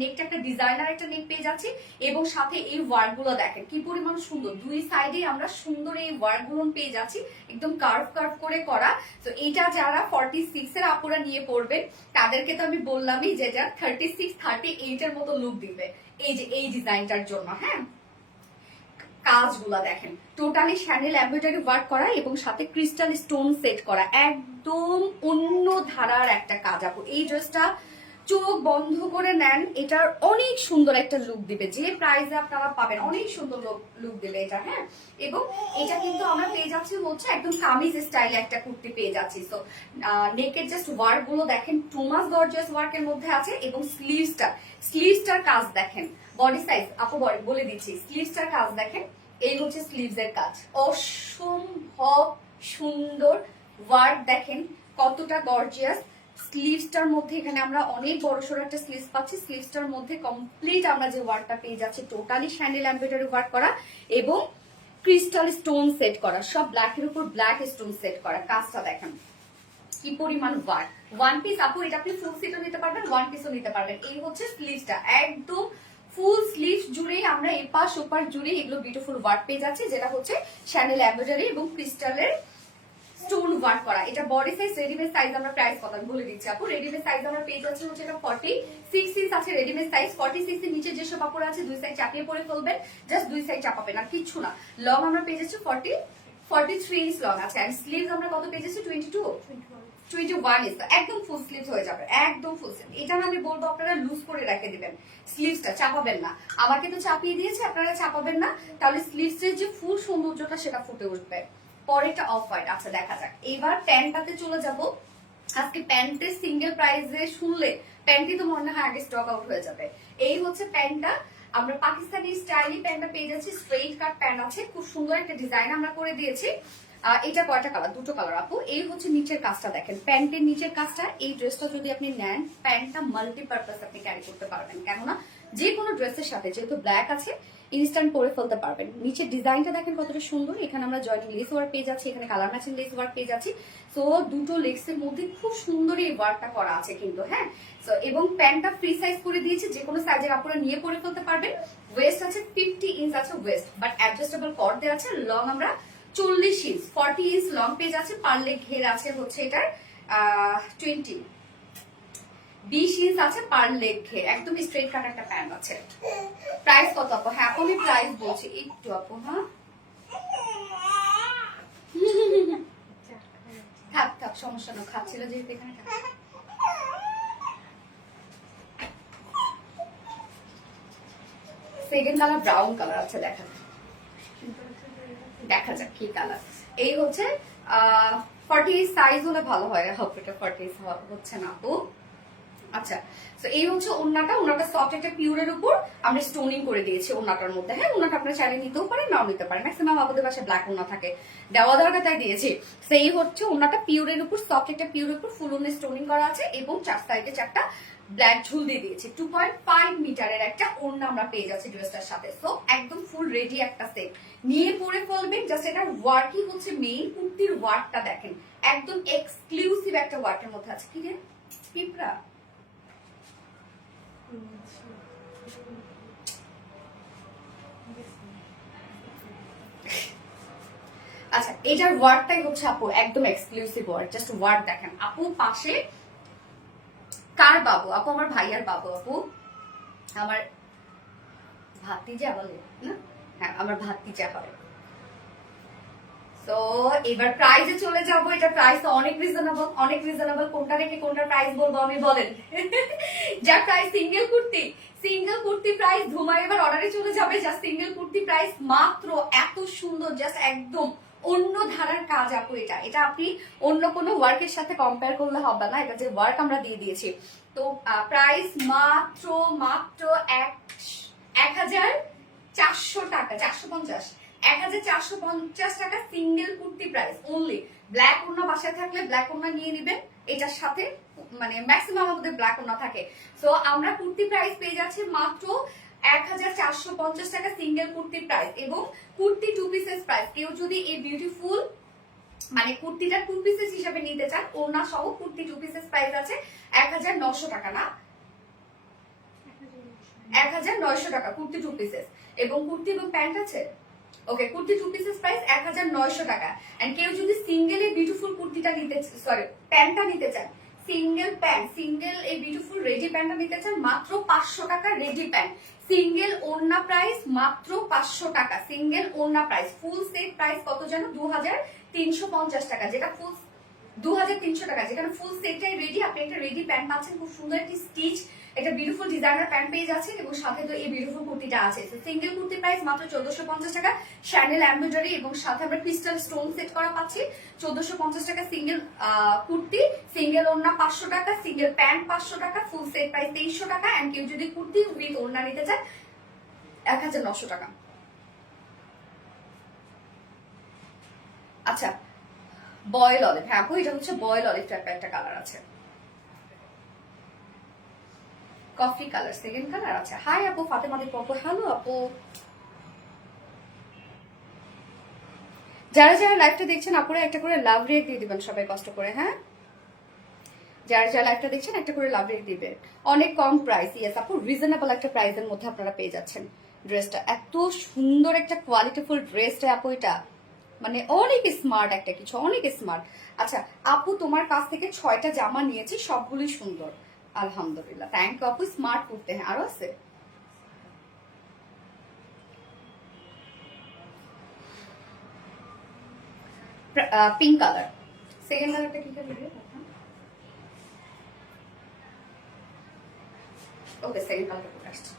নেকটা একটা ডিজাইনার একটা নেক পেয়ে যাচ্ছি এবং সাথে এই ওয়ার্ক গুলো দেখেন কি পরিমাণ সুন্দর। দুই সাইডে আমরা সুন্দর এই ওয়ার্ক গুলো পেয়ে যাচ্ছি, একদম কার্ভ কার্ভ করে করা। তো এটা যারা 46 এর আপুরা নিয়ে পড়বেন তাদেরকে তো আমি বললামই যে যা 36 38 এর মতো লুক দিবে এই যে এই ডিজাইনটার জন্য। হ্যাঁ কাজগুলা দেখেন টোটালি শ্যানেল এমব্রয়ডারি ওয়ার্ক করা এবং সাথে ক্রিস্টাল স্টোন সেট করা, একদম অন্য ধারার একটা কাজ আপু। এই ড্রেসটা চোখ বন্ধ করে নেন, এটার অনেক সুন্দর একটা লুক দিবে। যে প্রাইসে আপনারা পাবেন অনেক সুন্দর লুক দিবে এটা। হ্যাঁ এবং এটা কিন্তু আমরা পেয়ে যাচ্ছি হচ্ছে একদম কামিজ স্টাইলে একটা কুর্তি পেয়ে যাচ্ছি। তো নেকের জাস্ট ওয়ার্ক গুলো দেখেন টু মাস গর্জিয়াস ওয়ার্কের মধ্যে আছে এবং স্লিভসটার কাজ দেখেন, বডি সাইজ আপু বলে দিচ্ছি, স্লিভসটার কাজ দেখেন। এই হচ্ছে স্লিভস এর কাজ, অসম্ভব সুন্দর ওয়ার্ক দেখেন কতটা গর্জিয়াস। স্লিভসটার মধ্যে এখানে আমরা অনেক বড়সড় একটা স্লিভস পাচ্ছি। স্লিভসটার মধ্যে কমপ্লিট আমরা যে ওয়ার্কটা পেয়ে যাচ্ছি টোটালি শ্যানেল এমব্রয়ডারি ওয়ার্ক করা এবং ক্রিস্টাল স্টোন সেট করা, সব ব্ল্যাকের উপর ব্ল্যাক স্টোন সেট করা। কাজটা দেখেন কি পরিমাণ ওয়ার্ক। ওয়ান পিস আপু, এটা আপনি ফুল সিটও নিতে পারবেন, ওয়ান পিসও নিতে পারবেন। এই হচ্ছে স্লিভসটা, একদম ফুল স্লিভ জুড়েই আমরা এপাশ ওপাশ জুড়ে এগুলো বিউটিফুল ওয়ার্ক পেয়ে যাচ্ছি, যেটা হচ্ছে শ্যানেল এমব্রয়ডারি এবং ক্রিস্টালের স্টোন ওয়ার্ক করা। এটা বডি সাইজ, রেডিমেড সাইজ আমরা প্রাইস কথা বলে দিচ্ছি আপু। রেডিমেড সাইজ আমরা পেয়ে যাচ্ছি হচ্ছে এটা 46 ইঞ্চ আছে রেডিমেড সাইজ। 46 এর নিচে যেসব কাপড় আছে দুই সাইড চাপিয়ে পরে ফেলবেন, জাস্ট দুই সাইড চাপাবেন আর কিছু না। লং আমরা পেয়ে যাচ্ছি 43 ইঞ্চ লং আছে। এন্ড স্লিভ আমরা কত পেয়ে যাচ্ছি 21 ইঞ্চ, একদম ফুল স্লিভ হয়ে যাবে, একদম ফুল স্লিভ। এটা আমি বলবো আপনারা লুজ করে রেখে দিবেন, স্লিভসটা চাপাবেন না। আমাকে তো চাপিয়ে দিয়েছে, আপনারা চাপাবেন না, তাহলে স্লিভসের যে ফুল সৌন্দর্যটা সেটা ফুটে উঠবে। পরেরটা অফ হোয়াইট। আচ্ছা দেখা যাক, এবার প্যান্টটাতে চলে যাব। আজকে প্যান্টের সিঙ্গেল প্রাইসে শুনলে প্যান্টই তো মনে হয় আগে স্টক আউট হয়ে যাবে। এই হচ্ছে প্যান্টটা, আমরা পাকিস্তানি স্টাইলি প্যান্টটা পেয়ে যাচ্ছি। স্ট্রেইট কাট প্যান্ট আছে, খুব সুন্দর একটা ডিজাইন আমরা করে দিয়েছি। এটা কয়টা কালার? দুটো কালার আপু। এই হচ্ছে নিচের কাজটা দেখেন, প্যান্টের নিচের কাজটা। এই ড্রেসটা যদি আপনি নেন, প্যান্টটা মাল্টিপারপাস আপনি ক্যারি করতে পারবেন, কেননা যে কোনো ড্রেসের সাথে যেহেতু ব্ল্যাক আছে ইনস্ট্যান্ট পরে ফেলতে পারবেন। নিচের ডিজাইনটা দেখেন কতটা সুন্দর। এখানে আমরা জয়েন্ট লেস ওয়ার্ক পেয়ে যাচ্ছি, এখানে কালার ম্যাচিং লেস ওয়ার্ক পেয়ে যাচ্ছি। সো দুটো লেগসের মধ্যে খুব সুন্দর এই ওয়ার্কটা করা আছে কিন্তু, হ্যাঁ। সো এবং প্যান্টটা ফ্রি সাইজ করে দিয়েছি, যে কোনো সাইজের আপনারা নিয়ে পরে ফেলতে পারবেন। ওয়েস্ট আছে 50 ইঞ্চ আছে ওয়েস্ট, বাট অ্যাডজাস্টেবল কর্ড দেওয়া আছে। লং আমরা 40 ইঞ্চ, 40 ইঞ্চ লং পেয়ে যাচ্ছে। পার লেগ ঘের আছে হচ্ছে এটার 20 ইঞ্চ আছে পার লেগ ঘের, একদম স্ট্রেট কাট একটা প্যান্ট আছে। প্রাইস কত আপু? হ্যাঁ আপু আমি প্রাইস বলছি একটু আপু, হ্যাঁ থাক থাক সমস্যা না, খাচ্ছিল যেহেতু এখানে। সেকেন্ড কালার ব্রাউন কালার আছে, দেখা যাক কি কালার। এই হচ্ছে 40 সাইজ হলে ভালো হয়, এটা 40 হচ্ছে না আপু। আচ্ছা, তো এই হচ্ছে ওন্নাটা। ওন্নাটা সফট একটা পিওরের উপর আমরা স্টোনিং করে দিয়েছি ওন্নাটার মধ্যে। হ্যাঁ, ওন্নাটা আপনারা চাইলে নিতেও পারেন, নাও নিতে পারেন। ম্যাক্সিমাম আমাদের বাসায় ব্ল্যাক ওন্না থাকে, দেওয়া দরকার তাই দিয়েছি। সেই হচ্ছে ওন্নাটা পিওরের উপর, সফট একটা পিওরের উপর ফুল ওন্না স্টোনিং করা আছে এবং চার সাইডে চারটা ব্ল্যাক ঝুল দিয়ে দিয়েছি। 2.5 মিটারের একটা ওন্না আমরা পেয়ে যাচ্ছি ড্রেসটার সাথে। সো একদম ফুল রেডি একটা সেট, নিয়ে পরে ফেলবেন। জাস্ট এটা ওয়ার্কই হচ্ছে মেইন। কুর্তির ওয়ার্কটা দেখেন, একদম এক্সক্লুসিভ একটা ওয়ার্কের মধ্যে আছে। কি রে পিঁপড়া? আচ্ছা, এটার ওয়ার্ডটাই হচ্ছে আপু একদম এক্সক্লুসিভ ওয়ার্ড। জাস্ট ওয়ার্ড দেখেন আপু। পাশে কার বাবু? আপু আমার ভাইয়ার বাবু। আপু আমার ভাতিজা বলে না? হ্যাঁ, আমার ভাতিজা হয়। তো এবার প্রাইসে চলে যাবো। এটা প্রাইস অনেক রিজনেবল, অনেক রিজনেবল। কোনটা রেখে কোনটা প্রাইস বলবো আমি বলেন? যা প্রাইস সিঙ্গেল কুর্তি প্রাইস ধুমা এবার অর্ডারে চলে যাবে। যা সিঙ্গেল কুর্তি প্রাইস মাত্র এত সুন্দর, জাস্ট একদম অন্য ধারার কাজ আপু। এটা আপনি অন্য কোনো ওয়ার্কের সাথে কম্পেয়ার করলে হবে না। এটা যে ওয়ার্ক আমরা দিয়ে দিয়েছি। তো প্রাইস মাত্র মাত্র 1450 টাকা, 450, 1450 টাকা single kurti price only. Black ওড়না বাসায় থাকলে ব্ল্যাক ওড়না নিয়ে নিবেন, এটার সাথে মানে ম্যাক্সিমাম আমাদের ব্ল্যাক ওড়না থাকে। সো আমরা কুর্তি প্রাইস পেয়ে যাচ্ছি মাত্র 1450 টাকা সিঙ্গেল কুর্তি প্রাইস। এবং কুর্তি 2 পিসেস প্রাইস। কেউ যদি এই বিউটিফুল মানে কুর্তিটা 2 পিসেস হিসেবে নিতে চান, ওড়না সহ কুর্তি 2 পিসেস প্রাইস আছে 1900 টাকা, না 1900 টাকা কুর্তি 2 পিসেস। এবং কুর্তি এবং প্যান্ট আছে। ওকে, কুর্তি 2 পিসেস প্রাইস 1900 টাকা। এন্ড কেউ যদি সিঙ্গেল এই বিউটিফুল কুর্তিটা নিতে, সরি প্যান্টটা নিতে চান, সিঙ্গেল প্যান্ট, সিঙ্গেল এই বিউটিফুল রেডি প্যান্টটা নিতে চান, মাত্র 500 টাকা রেডি প্যান্ট। সিঙ্গেল ওড়না প্রাইস মাত্র 500 টাকা, সিঙ্গেল ওড়না প্রাইস। ফুল সেট প্রাইস কত যেন 2350 টাকা, যেটা ফুল 2300 টাকা, যেখানে ফুল সেটটাই রেডি। আপনি একটা রেডি প্যান্ট পাচ্ছেন, খুব সুন্দর একটি স্টিচ, একটা বিউটিফুল ডিজাইনার প্যান্ট পেয়ে যাচ্ছেন এবং সাথে তো এই বিউটিফুল কুর্তিটা আছে। সিঙ্গেল কুর্তি প্রাইস মাত্র 1450 টাকা, শ্যানেল এমব্রয়ডারি এবং সাথে আমরা ক্রিস্টাল স্টোন সেট করা পাচ্ছি। 1450 টাকা সিঙ্গেল কুর্তি, সিঙ্গেল ওড়না 500 টাকা, সিঙ্গেল প্যান্ট 500 টাকা, ফুল সেট প্রাইস 2300 টাকা। এন্ড কেউ যদি কুর্তি উইথ ওড়না নিতে চায় 1900 টাকা। আচ্ছা, বয়েল অলিভ। হ্যাঁ আপু, এটা হচ্ছে বয়েল অলিভ টাইপের একটা কালার আছে, কফি কালার, সেকেন্ড কালার আছে। হাই আপু ফাতেমা দি পপু, হ্যালো আপু। যারা যারা লাইভটা দেখছেন আপুরা একটা করে লাভ রেট দিয়ে দিবেন সবাই কষ্ট করে, হ্যাঁ যারা যারা লাইভটা দেখছেন একটা করে লাভ রেট দিবেন। অনেক কম প্রাইস, ইয়েস আপু রিজনেবল একটা প্রাইসের মধ্যে আপনারা পেয়ে যাচ্ছেন ড্রেসটা। এত সুন্দর একটা কোয়ালিটিফুল ড্রেসটা আপু, এটা মানে অনেক স্মার্ট একটা কিছু, অনেক স্মার্ট। আচ্ছা আপু তোমার কাছ থেকে 6টা জামা নিয়েছি, সবগুলোই সুন্দর আলহামদুলিল্লাহ, থ্যাংক ইউ আপু। স্মার্ট করতে হ্যাঁ আরো আছে পিঙ্ক কালার। সেকেন্ড কালারটা কি কালার? ওকে সেকেন্ড কালারটা পরে আসছে।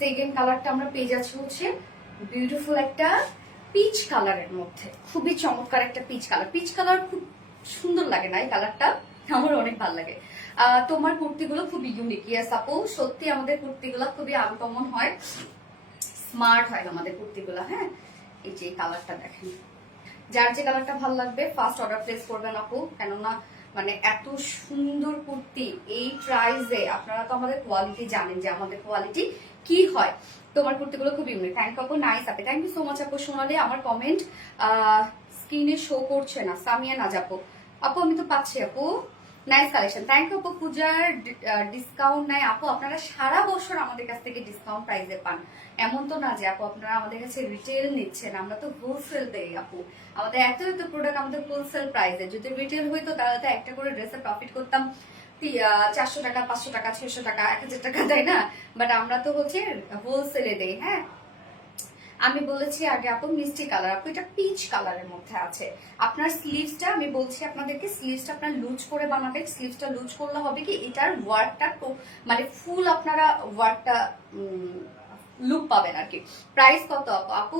সেকেন্ড কালারটা আমরা পেয়ে যাচ্ছি হচ্ছে বিউটিফুল একটা পিচ কালারের মধ্যে, খুবই চমৎকার একটা পিচ কালার। পিচ কালার খুব সুন্দর লাগে না এই কালারটা? আমার অনেক ভালো লাগে। তোমার কুর্তিগুলো খুবই ইউনিক, ইয়েস আপু সত্যি আমাদের কুর্তিগুলো খুবই আনকমন হয়, স্মার্ট হয় আমাদের কুর্তিগুলো। হ্যাঁ এই যে কালারটা দেখেন, যার যে কালারটা ভালো লাগবে ফার্স্ট অর্ডার প্লেস করবেন আপু, কেননা মানে এত সুন্দর কুর্তি এই প্রাইসে, আপনারা তো আমাদের কোয়ালিটি জানেন যে আমাদের কোয়ালিটি কি হয়। তোমার কুর্তিগুলো খুব ইউনিক, থ্যাংক আপু, নাইস আপু, থ্যাংক ইউ সো মাচ আপু। সোনালি আমার কমেন্ট স্ক্রিনে শো করছে না, সামিয়া না যাবো আপু, আমি তো পাচ্ছি আপু। নাইস কালেকশন, থ্যাংক ইউ আপু। পূজার ডিসকাউন্ট নাই আপু, আপনারা সারা বছর আমাদের কাছ থেকে ডিসকাউন্ট প্রাইসে পান, এমন তো না যে আপু আপনারা আমাদের কাছে রিটেল নিচ্ছেন, আমরা তো হোলসেল দেই আপু। আমাদের এত এত প্রোডাক্ট আমাদের হোলসেল প্রাইসে, যদি রিটেল হইতো তাহলে তো একটা করে ড্রেসে প্রফিট করতাম 400 টাকা, 500 টাকা, 600 টাকা, 1000 টাকা, তাই না? বাট আমরা তো হচ্ছে হোলসেলে দেই। হ্যাঁ আমি বলেছি আগে আপু মিষ্টি কালার, আপু এটা পিচ কালারের মধ্যে আছে। আপনার স্লিভসটা আমি বলছি আপনাদেরকে, স্লিভসটা আপনার লুজ করে বানাবেন। স্লিভসটা লুজ করলে হবে কি এটার ওয়ার্কটা মানে ফুল আপনারা ওয়ার্কটা লুক পাবেন আর কি। প্রাইস কত আপু? আপু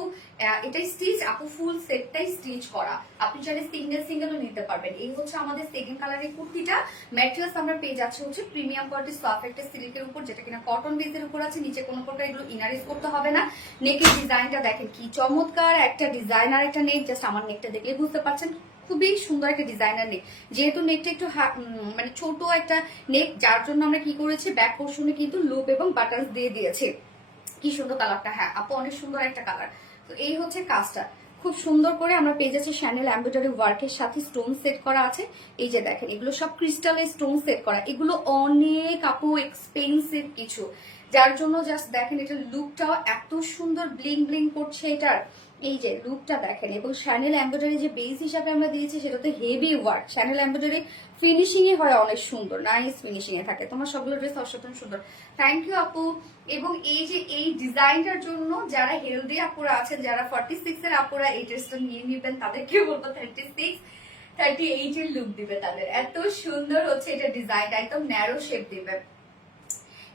এটাই স্টিচ আপু, ফুল সেটটাই স্টিচ করা, আপনি চাইলে সিঙ্গেল সিঙ্গেলও নিতে পারবেন। এই হচ্ছে আমাদের সেকেন্ড কালারের কুর্তিটা। ম্যাটেরিয়ালস আমরা পেয়ে যাচ্ছি হচ্ছে প্রিমিয়াম কোয়ালিটি সফট একটা সিল্কের উপর, যেটা কিনা কটন বেসের উপর আছে, নিচে কোনো প্রকার এগুলো ইনারিজ করতে হবে না। নেকের ডিজাইনটা দেখেন কি চমৎকার একটা ডিজাইন, আর একটা নেক, জাস্ট আমার নেকটা দেখলে বুঝতে পারছেন খুবই সুন্দর একটা ডিজাইনার নেক। যেহেতু নেকটা একটু মানে ছোট একটা নেক, যার জন্য আমরা কি করেছি ব্যাক পোর্শনে কিন্তু লুপ এবং বাটার্স দিয়ে দিয়েছি। কি সুন্দর কালারটা, হ্যাঁ আপু অনেক সুন্দর একটা কালার। তো এই হচ্ছে কাজটা, খুব সুন্দর করে আমরা পেয়ে যাচ্ছি শ্যানেল এমব্রয়ডারি ওয়ার্কের সাথে স্টোন সেট করা আছে। এই যে দেখেন এগুলো সব ক্রিস্টালের স্টোন সেট করা, এগুলো অনেক আপু এক্সপেন্সিভ কিছু, যার জন্য জাস্ট দেখেন এটার লুকটাও এত সুন্দর ব্লিং ব্লিং করছে এটার। এই যে লুকটা দেখেন, এবং শ্যানেল এমব্রয়ডারি যে বেস হিসাবে আমরা দিয়েছি সেটা তো heavy work. Chenille embroidery finishing এ হয় অনেক সুন্দর, নাইস ফিনিশিং এ থাকে। তোমার সবগুলো ড্রেস অসাধারণ সুন্দর, থ্যাংক ইউ আপু। এবং এই যে এই ডিজাইনটার জন্য যারা হেলদি আপুরা আছেন, যারা 46 এর আপুরা এই ড্রেসটা নিয়ে নিবেন, তাদেরকে বলবো 36 38 এর লুক দিবে তাদের, এত সুন্দর হচ্ছে এটা ডিজাইনটা, একদম ন্যারো শেপ দিবে।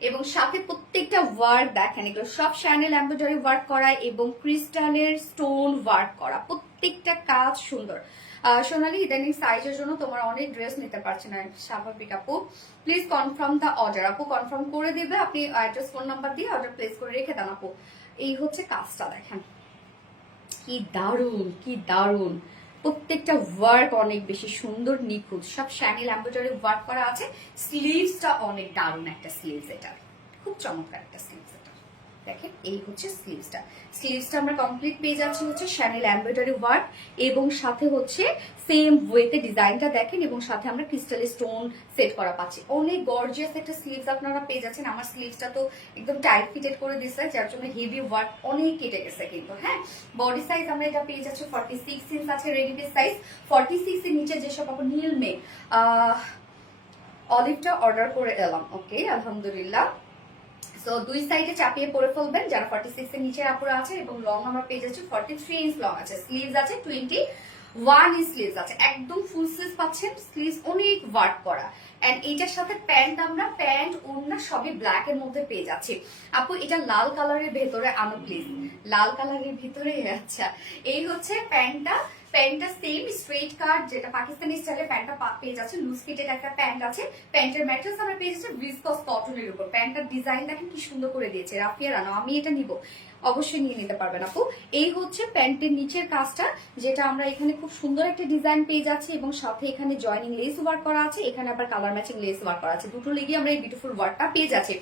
এবং সাথে প্রত্যেকটা ওয়ার্ক দেখেন, এগুলো সব শ্যানেল এমব্রয়ডারি ওয়ার্ক করা এবং ক্রিস্টালের স্টোন ওয়ার্ক করা, প্রত্যেকটা কাজ সুন্দর। সোনালি ইদানিং সাইজের জন্য তোমার অনেক ড্রেস নিতে পারছে না, স্বাভাবিক আপু। প্লিজ কনফার্ম দ্য অর্ডার, আপু কনফার্ম করে দেবে, আপনি অ্যাড্রেস ফোন নাম্বার দিয়ে অর্ডার প্লেস করে রেখে দেন আপু। এই হচ্ছে কাজটা দেখেন কি দারুণ, কি দারুণ, প্রত্যেকটা ওয়ার্ক অনেক বেশি সুন্দর নিখুঁত, সব শ্যানেল এমব্রয়ডারি ওয়ার্ক করা আছে। স্লিভসটা অনেক দারুণ একটা স্লিভস, এটা খুব চমৎকার একটা স্লিভস এটা। দেখেন এই হচ্ছে স্লিভসটা আমরা কমপ্লিট পেয়ে যাচ্ছি হচ্ছে শ্যানেল এমব্রয়ডারি ওয়ার্ক এবং সাথে হচ্ছে সেম ওয়েতে ডিজাইনটা দেখেন এবং সাথে আমরা ক্রিস্টাল স্টোন সেট করা পাচ্ছি। অনেক গর্জিয়াস একটা স্লিভস আপনারা পেয়ে যাচ্ছেন। আমার স্লিভসটা তো একদম টাইট ফিটেড করে দিচ্ছে, যার জন্য হেভি ওয়ার্ক অনেক কেটে গেছে কিন্তু। হ্যাঁ, বডি সাইজ আমরা এটা পেয়ে যাচ্ছি 46 ইঞ্চ আছে রেডি পিস সাইজ। 46 এর নিচে যেসব আপু নীল মেঘ অলিভটা অর্ডার করে এলাম। ওকে, আলহামদুলিল্লাহ। সো দুই সাইডে চাপিয়ে পরে ফেলবেন যারা 46 এর নিচে আপুরা আছে, এবং লং আমরা পেয়ে যাচ্ছি 43 ইঞ্চ লং আছে। স্লিভস আছে 21 ইঞ্চ স্লিভস আছে, একদম ফুল স্লিভস পাচ্ছেন। স্লিভস অনেক ওয়ার্ক করা। এন্ড এইটার সাথে আমরা প্যান্ট ওড়না সবই ব্ল্যাক এর মধ্যে পেয়ে যাচ্ছি। আপু এটা লাল কালারের ভেতরে আনো প্লিজ, লাল কালারের ভিতরে। আচ্ছা, এই হচ্ছে প্যান্টটা সেম স্ট্রেট কাট, যেটা পাকিস্তানি স্টাইলে প্যান্টটা পেয়ে যাচ্ছে। লুজ ফিটেড একটা প্যান্ট আছে। প্যান্টের ম্যাটেরিয়ালস আমরা পেয়ে যাচ্ছি ভিসকস কটনের উপর। প্যান্টটার ডিজাইন দেখেন কি সুন্দর করে দিয়েছে, রাফিয়া রানো। আমি এটা নিব, অবশ্যই নিয়ে নিতে পারবেন আপু। এই হচ্ছে প্যান্টের নিচের কাজটা, যেটা আমরা এখানে খুব সুন্দর একটা ডিজাইন পেয়ে যাচ্ছি এবং সাথে এখানে জয়নিং লেস ওয়ার্ক করা আছে, এখানে আবার কালার ম্যাচিং লেস ওয়ার্ক করা আছে। দুটো লেগে আমরা এই বিউটিফুল ওয়ার্কটা পেয়ে যাচ্ছি।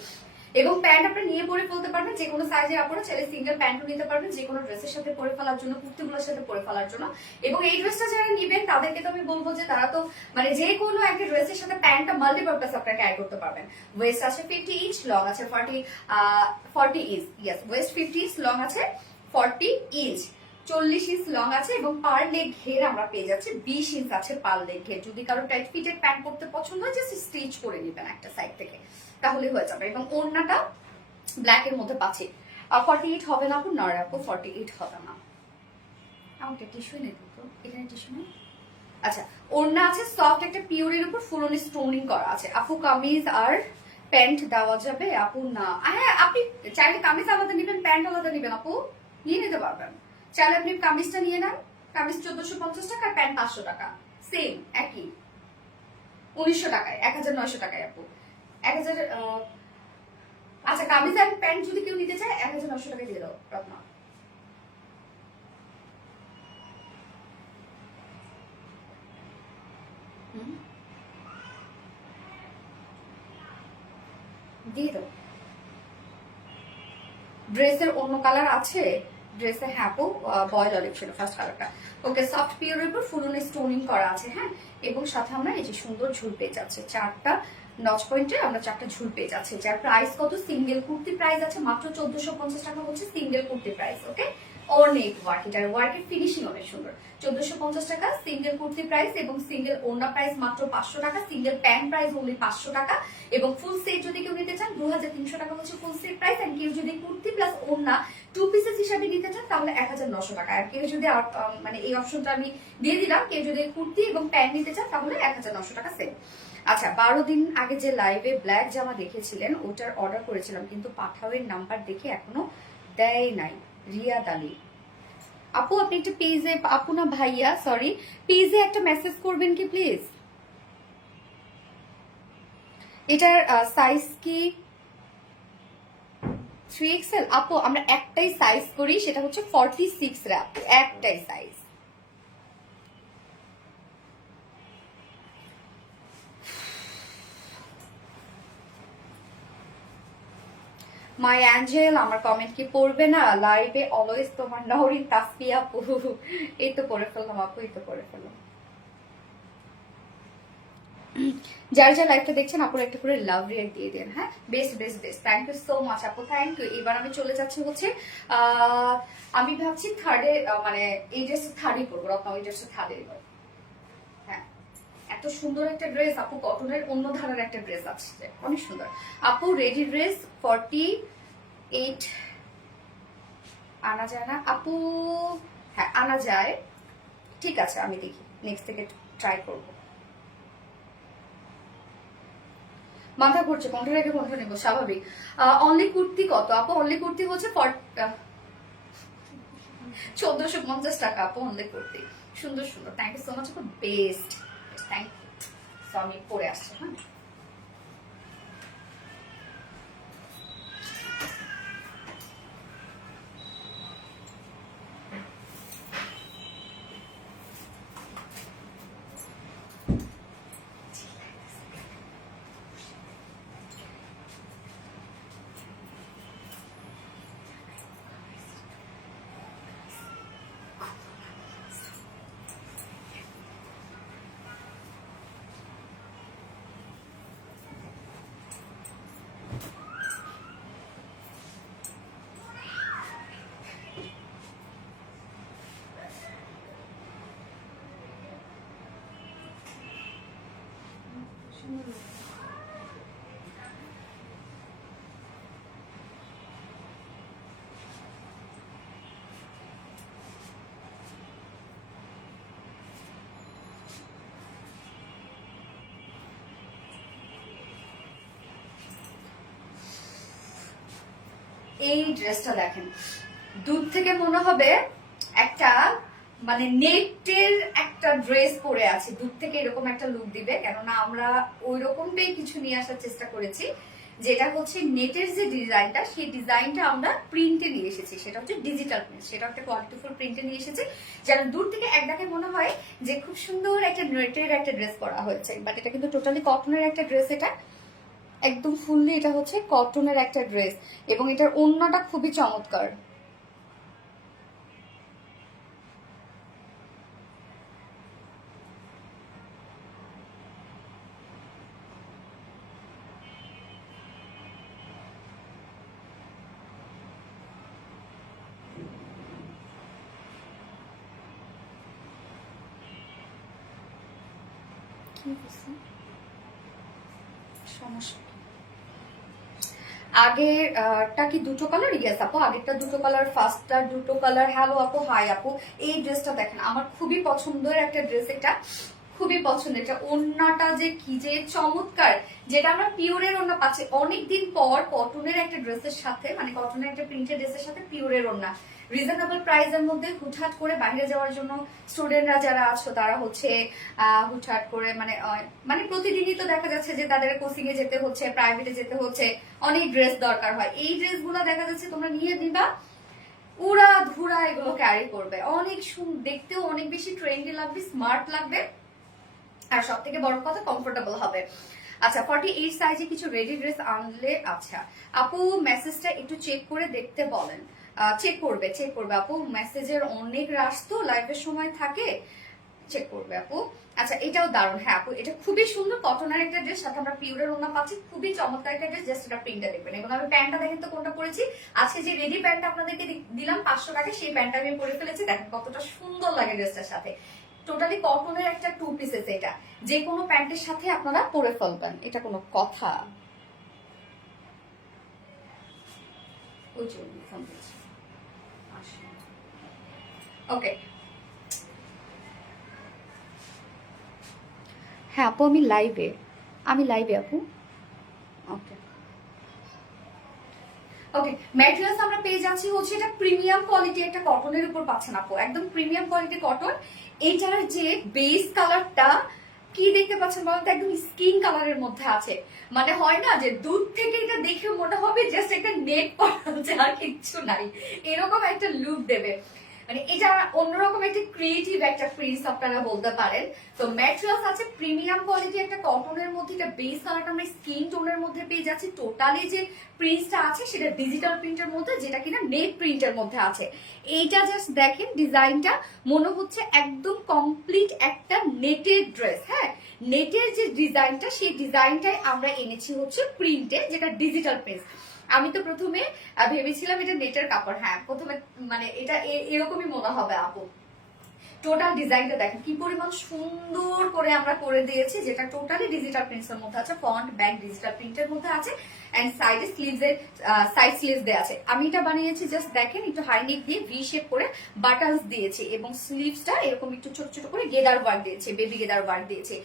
এবং প্যান্ট আপনারা নিয়ে পরে ফেলতে পারবেন, যে কোনো সাইজের আপনারা চাইলে সিঙ্গেল প্যান্টও নিতে পারবেন, যে কোনো ড্রেসের সাথে পরে ফেলার জন্য, কুর্তিগুলোর সাথে পরে ফেলার জন্য। এবং এই ড্রেসটা যারা নিবেন তাদেরকে তো আমি বলবো যে তারা তো মানে যে কোনো একটা ড্রেসের সাথে প্যান্টটা মাল্টিপারপাস আপনারা ক্যারি করতে পারবেন। ওয়েস্ট আছে 50 ইঞ্চ, লং আছে 40 inch. Yes, West 50 inch, long আছে 40 ইঞ্চ। 40 ইঞ্চ লং আছে এবং পার লেগ ঘের আমরা পেয়ে যাচ্ছি 20 ইঞ্চ আছে পার লেগ ঘের। যদি কারো টাইট ফিটেড প্যান্ট পরতে পছন্দ হয়, জাস্ট স্টিচ করে নেবেন একটা সাইড থেকে, তাহলে হয়ে যাবে। এবং ওড়নাটা ব্ল্যাক এর মধ্যে পাচ্ছি। 48 হবে না আপু? না আপু, 48 হবে না। আমাকে টিস্যু নেই তো, এখানে টিস্যু নেই। আচ্ছা, ওড়না আছে সফট একটা পিওরের উপর ফুলন স্টোনিং করা আছে। আপু কামিজ আর প্যান্ট দেওয়া যাবে? আপু না, হ্যাঁ আপনি চাইলে কামিজ আলাদা নেবেন, প্যান্ট আলাদা নেবেন, আপু নিয়ে নিতে পারবেন। চাইলে আপনি কামিজটা নিয়ে নেন, কামিজ 1450 টাকা আর প্যান্ট 500 টাকা, সেম একই। 1900 টাকায়, 1900 টাকায় আপু। 1000। আচ্ছা, কামিজ আর প্যান্ট যদি কেউ নিতে চায় 1900 টাকা দিয়ে দাও রত্না। দিয়ে দাও। ড্রেসের অন্য কালার আছে ড্রেসে? হ্যাঁ আপু, বয়েল অলিভ ছিল ফার্স্ট কালারটা। ওকে, সফট পিওরের উপর ফুল স্টোনিং করা আছে। হ্যাঁ, এবং সাথে আমরা এই যে সুন্দর ঝুল পেয়ে যাচ্ছে, 4টা নচ পয়েন্টে আমরা 4টা ঝুল পেয়ে যাচ্ছে। যার প্রাইস কত? সিঙ্গেল কুর্তি প্রাইস আছে মাত্র 1450 টাকা হচ্ছে সিঙ্গেল কুর্তি প্রাইস। ওকে, অনেক ওয়ার্ক, এটার ওয়ার্কের ফিনিশিং অনেক সুন্দর। 1450 টাকা সিঙ্গেল কুর্তি প্রাইস, এবং সিঙ্গেল ওড়না প্রাইস মাত্র 500 টাকা, সিঙ্গেল প্যান্ট প্রাইস অনলি 500 টাকা, এবং ফুল সেট যদি কেউ নিতে চান 2300 টাকা হচ্ছে ফুল সেট প্রাইস। আর কেউ যদি কুর্তি প্লাস ওড়না 2 পিসেস হিসাবে নিতে চান তাহলে 1900 টাকা। আর কেউ যদি মানে এই অপশনটা আমি দিয়ে দিলাম, কেউ যদি কুর্তি এবং প্যান্ট নিতে চান তাহলে 1900 টাকা সেট। আচ্ছা, 12 দিন আগে যে লাইভে ব্ল্যাক জামা দেখেছিলেন ওটার অর্ডার করেছিলাম, কিন্তু পাঠাওয়ের নাম্বার দেখে এখনো দেয় নাই। রিয়াদ আলী আপু, আপনি একটা পেজে, আপু না ভাইয়া, সরি, পেজে একটা মেসেজ করবেন কি প্লিজ? এটার সাইজ কি 3XL? আপু আমরা একটাই সাইজ করি, সেটা হচ্ছে 46 রে আপু, একটাই সাইজ। মাই অ্যাঞ্জেল আমার কমেন্ট কি পড়বে না লাইভে? অলওয়েজ তোমার নওরিন তাসফিয়া আপু। এই তো পড়ে ফেললাম আপু, এই তো পড়ে ফেললাম। যারা যারা লাইভটা দেখছেন আপুর একটা করে লাভ রিয়াক্ট দিয়ে দেন। হ্যাঁ, best best best, thank you so much আপু, থ্যাংক ইউ। এবার আমি চলে যাচ্ছি হচ্ছে আমি ভাবছি থার্ডে, মানে এই ড্রেসটা থার্ডই করবো রত্না, ওই ড্রেসটা থার্ডে। হ্যাঁ, এত সুন্দর একটা ড্রেস আপু, কটনের অন্য ধারার একটা ড্রেস আসছে, অনেক সুন্দর আপু। রেডি ড্রেস 48 আনা যায় না আপু? হ্যাঁ আনা যায়, ঠিক আছে, আমি দেখি নেক্সট থেকে ট্রাই করবো। মাথা ঘুরছে, কোনটা রেখে কোনটা নেবো, স্বাভাবিক। অনলি কুর্তি কত আপু? অনলি কুর্তি হচ্ছে 1450 টাকা আপু, অনলি কুর্তি। সুন্দর সুন্দর, থ্যাংক ইউ সো মাচ আপু, বেস্ট, থ্যাংক ইউ। সো আমি পরে আসছি। হ্যাঁ, এই ড্রেসটা দেখেন, দূর থেকে মনে হবে একটা মানে নেটের একটা ড্রেস পরে আছে, দূর থেকে এরকম একটা লুক দিবে। কেননা আমরা ওই রকমটাই কিছু নিয়ে আসার চেষ্টা করেছি, যেটা হচ্ছে নেটের যে ডিজাইনটা, সেই ডিজাইনটা আমরা প্রিন্টে নিয়ে এসেছি। সেটা হচ্ছে ডিজিটাল প্রিন্ট, সেটা একটা কোয়ালিটিফুল প্রিন্টে নিয়ে এসেছি, যেন দূর থেকে এক দেখে মনে হয় যে খুব সুন্দর একটা নেটের একটা ড্রেস পরা হয়েছে। বাট এটা কিন্তু টোটালি কটনের একটা ড্রেস, এটা একদম ফুললি এটা হচ্ছে কটনের একটা ড্রেস, এবং এটার ওড়নাটা খুবই চমৎকার। সমস্যা আগেরটা কি দুটো কালার? ইয়েস আপু, আগেরটা দুটো কালার, ফার্স্টটা দুটো কালার। হ্যালো আপু, হাই আপু। এই ড্রেসটা দেখেন, আমার খুবই পছন্দের একটা ড্রেস, এটা খুবই পছন্দের। এটা ওড়নাটা যে কি যে চমৎকার, যেটা আমরা পিওরের ওড়না পাচ্ছি অনেকদিন পর কটনের একটা ড্রেসের সাথে, মানে কটনের একটা প্রিন্টেড ড্রেসের সাথে পিওরের ওড়না, রিজনেবল প্রাইসের মধ্যে। হুটহাট করে বাইরে যাওয়ার জন্য স্টুডেন্টরা যারা আছো তারা হচ্ছে হুটহাট করে মানে মানে প্রতিদিনই তো দেখা যাচ্ছে যে তাদের কোচিং এ যেতে হচ্ছে, প্রাইভেটে যেতে হচ্ছে, অনেক ড্রেস দরকার হয়। এই ড্রেসগুলো দেখা যাচ্ছে তোমরা নিয়ে নিবা, উড়া ধুরা এগুলো ক্যারি করবে, অনেক দেখতেও অনেক বেশি ট্রেন্ডি লাগবে, স্মার্ট লাগবে, আর সব থেকে বড় কথা কমফোর্টেবল হবে। আচ্ছা, 48 সাইজে কিছু রেডি ড্রেস আনলে। আচ্ছা আপু, মেসেজটা একটু চেক করে দেখতে বলেন। চেক করবে আপু, মেসেজের অনেক রাশ তো লাইভের সময় থাকে, চেক করবে আপু। আচ্ছা, এটাও দারুণ। হ্যাঁ আপু, এটা খুবই সুন্দর কটনের একটা ড্রেস, সাথে আমরা পিওরের ওড়না পাচ্ছি, খুবই চমৎকার একটা ড্রেস। জাস্ট এটা প্রিন্টটা দেখবেন। এবং আমি প্যান্টটা দেখেন তো কোনটা পরেছি, আজকে যে রেডি প্যান্টটা আপনাদেরকে দিলাম 500 টাকা, সেই প্যান্টটা আমি পরে ফেলেছি। দেখেন কতটা সুন্দর লাগে ড্রেসটার সাথে। টোটালি কটনের একটা টু পিসেস, এটা যে কোনো প্যান্টের সাথে আপনারা পরে ফেলবেন, এটা কোনো কথা? ওকে, হ্যাঁ আপু, আমি লাইভে আপু। ওকে ওকে, ম্যাটেরিয়ালস আমরা পেয়ে যাচ্ছি হচ্ছে এটা প্রিমিয়াম কোয়ালিটি একটা কটনের উপর পাচ্ছেন আপু, একদম প্রিমিয়াম কোয়ালিটি কটন। এটার যে বেস কালারটা কি দেখতে পাচ্ছেন বলতো, একদম স্কিন কালারের মধ্যে আছে। মানে হয় না যে দূর থেকে এটা দেখে মনে হবে জাস্ট একটা নেট পরা আছে আর কিচ্ছু নাই, এরকম একটা লুক দেবে। মানে এটা অন্যরকম একটা ক্রিয়েটিভ একটা প্রিন্স আপনারা বলতে পারেন। তো ম্যাটেরিয়ালস আছে প্রিমিয়াম কোয়ালিটি একটা কটনের মধ্যে, এটা বেস কালারটা আমরা স্কিন টোনের মধ্যে পেয়ে যাচ্ছি। টোটালি যে প্রিন্টটা আছে সেটা ডিজিটাল প্রিন্টের মধ্যে, যেটা কিনা নেট প্রিন্টের মধ্যে আছে। এইটা জাস্ট দেখেন ডিজাইনটা, মনে হচ্ছে একদম কমপ্লিট একটা নেটের ড্রেস। হ্যাঁ, নেটের যে ডিজাইনটা, সেই ডিজাইনটাই আমরা এনেছি হচ্ছে প্রিন্টে, যেটা ডিজিটাল প্রিন্ট। আমি তো প্রথমে ভেবেছিলাম এটা নেটের কাপড়। হ্যাঁ, প্রথমে মানে এটা এরকমই মনে হবে আপু। টোটাল ডিজাইনটা দেখেন কি পরিমাণ সুন্দর করে আমরা করে দিয়েছি, যেটা টোটালি ডিজিটাল প্রিন্টস এর মধ্যে আছে। ফ্রন্ট ব্যাক ডিজিটাল প্রিন্টের মধ্যে আছে, এন্ড সাইডে স্লিভস এর সাইড স্লিভস দেওয়া আছে। আমি এটা বানিয়েছি জাস্ট দেখেন, একটু হাই নেক দিয়ে ভি শেপ করে বাটনস দিয়েছি, এবং স্লিভসটা এরকম একটু ছোট ছোট করে গেদার ওয়ার্ক দিয়েছে, বেবি গেদার ওয়ার্ক দিয়েছে।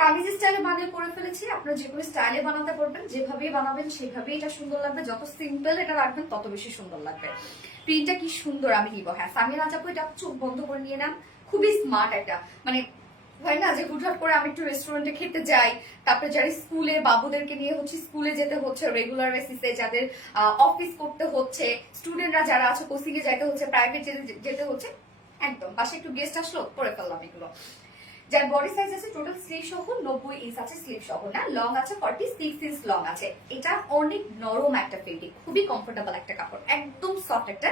কামিজ স্টাইলে বানিয়ে করে ফেলেছি, আপনারা যে কোনো স্টাইলে বানাতে পারবেন, যেভাবেই বানাবেন সেভাবেই এটা সুন্দর লাগবে। যত সিম্পল এটা রাখবেন তত বেশি সুন্দর লাগবে। প্রিন্টটা কি সুন্দর, আমি নিব। হ্যাঁ সামিরা চাপু, এটা চোখ বন্ধ করে নিয়ে নেন, খুবই স্মার্ট একটা। মানে হয় না যে হুটহাট করে আমি একটু রেস্টুরেন্টে খেতে যাই, তারপরে যারা স্কুলে বাবুদেরকে নিয়ে হচ্ছে স্কুলে যেতে হচ্ছে রেগুলার বেসিসে, যাদের অফিস করতে হচ্ছে, স্টুডেন্টরা যারা আছে কোচিং এ যেতে হচ্ছে, প্রাইভেট যেতে হচ্ছে, একদম পাশে একটু গেস্ট আসলো পরে ফেললাম এগুলো। যার বডি সাইজ আছে টোটাল স্লিভ সহ 90 ইঞ্চ আছে, স্লিভ সহ না, লং আছে 46 ইঞ্চ লং আছে। এটা অনেক নরম একটা ফেব্রিক, খুবই কমফোর্টেবল একটা কাপড়, একদম সফট একটা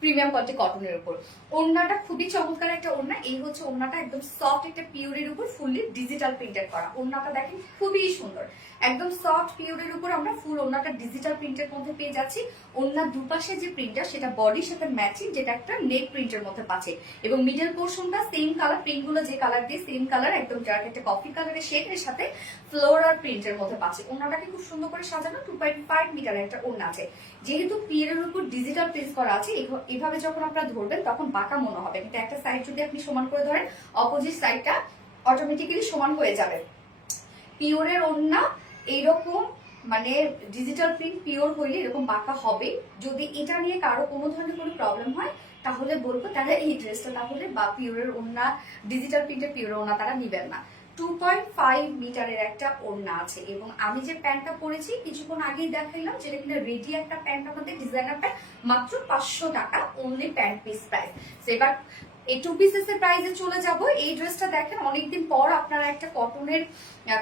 প্রিমিয়াম কোয়ালিটি কটনের উপর। ওড়নাটা খুবই চমৎকার একটা ওড়না। এই হচ্ছে ওড়নাটা, একদম সফট একটা পিওরের উপর ফুললি ডিজিটাল প্রিন্টেড করা। ওড়নাটা দেখেন খুবই সুন্দর, একদম সফট পিওরের উপর আমরা ফুল ওড়নাটা ডিজিটাল প্রিন্টের মধ্যে পেয়ে যাচ্ছি। ওড়নার দুপাশে যে প্রিন্টটা সেটা বডির সাথে ম্যাচিং, যেটা একটা নেট প্রিন্টের মধ্যে পাচ্ছে, এবং মিডল পোর্শনটা সেম কালার, প্রিন্ট গুলো যে কালার দিয়ে সেম কালার, একদম ডার্ক একটা কফি কালারের শেডের সাথে ফ্লোরাল প্রিন্টের মধ্যে পাচ্ছে। ওড়নাটাকে খুব সুন্দর করে সাজানো, 2.5 মিটারের একটা ওড়না আছে। যেহেতু পিওরের উপর ডিজিটাল প্রিন্ট করা আছে, এইভাবে যখন আপনারা ধরবেন তখন বাঁকা মনে হবে, কিন্তু একটা সাইড যদি আপনি সমান করে ধরেন, অপোজিট সাইডটা অটোমেটিক্যালি সমান হয়ে যাবে। পিওরের ওড়না এইরকম, মানে ডিজিটাল প্রিন্ট পিওর হইলে এরকম বাঁকা হবে। যদি এটা নিয়ে কারো কোনো ধরনের কোনো প্রবলেম হয় তাহলে বলবো তারা এই ড্রেসটা তাহলে বা পিওরের ওড়না, ডিজিটাল প্রিন্টের পিওর ওড়না তারা নিবেন না। 2.5 মিটারের একটা ওড়না আছে, এবং আমি যে প্যান্টটা পরেছি কিছুক্ষণ আগেই দেখাইলাম, যেটা কিনা রেডি একটা প্যান্ট, আমাদের ডিজাইনার প্যান্ট, মাত্র 500 টাকা অনলি প্যান্ট পিস প্রাইস। এবার এই 2 পিসেস এর প্রাইসে চলে যাব। এই ড্রেসটা দেখেন অনেকদিন পর আপনারা একটা কটনের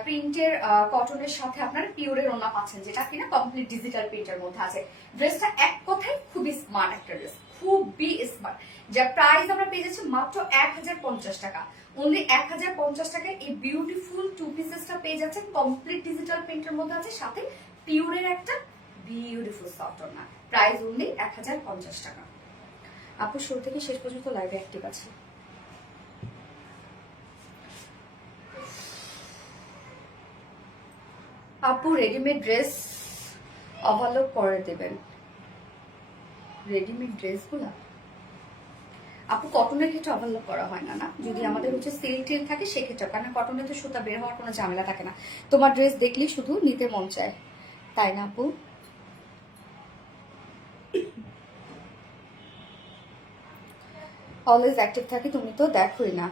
প্রিন্টের, কটনের সাথে আপনারা পিওরের ওড়না পাচ্ছেন, যেটা কিনা কমপ্লিট ডিজিটাল প্রিন্টের মধ্যে আছে। ড্রেসটা এক কথায় খুবই স্মার্ট একটা ড্রেস, খুবই স্মার্ট। যার প্রাইস আমরা পেয়ে যাচ্ছি মাত্র 1050 টাকা। অনলি 1050 টাকায় এই বিউটিফুল 2 পিসেসটা পেয়ে যাচ্ছেন, কমপ্লিট ডিজিটাল প্রিন্টের মধ্যে আছে, সাথে পিওরের একটা বিউটিফুল সফট ওড়না। প্রাইস অনলি 1050 টাকা। আপু শুরু থেকে শেষ পর্যন্ত লাইভে অ্যাক্টিভ আছে। আপু রেডিমেড ড্রেস ওভারলোক করে দেবেন, রেডিমেড ড্রেসগুলা আপু কটনের ক্ষেত্রে ওভারলোক করা হয় না, না যদি আমাদের হচ্ছে সিল্ক টিল থাকে সেক্ষেত্রে, কারণ কটনে তো সুতা বের হওয়ার কোনো ঝামেলা থাকে না। তোমার ড্রেস দেখলেই শুধু নিতে মন চায়, তাই না আপু? অলওয়েজ অ্যাক্টিভ থাকি, তুমি তো দেখোই না।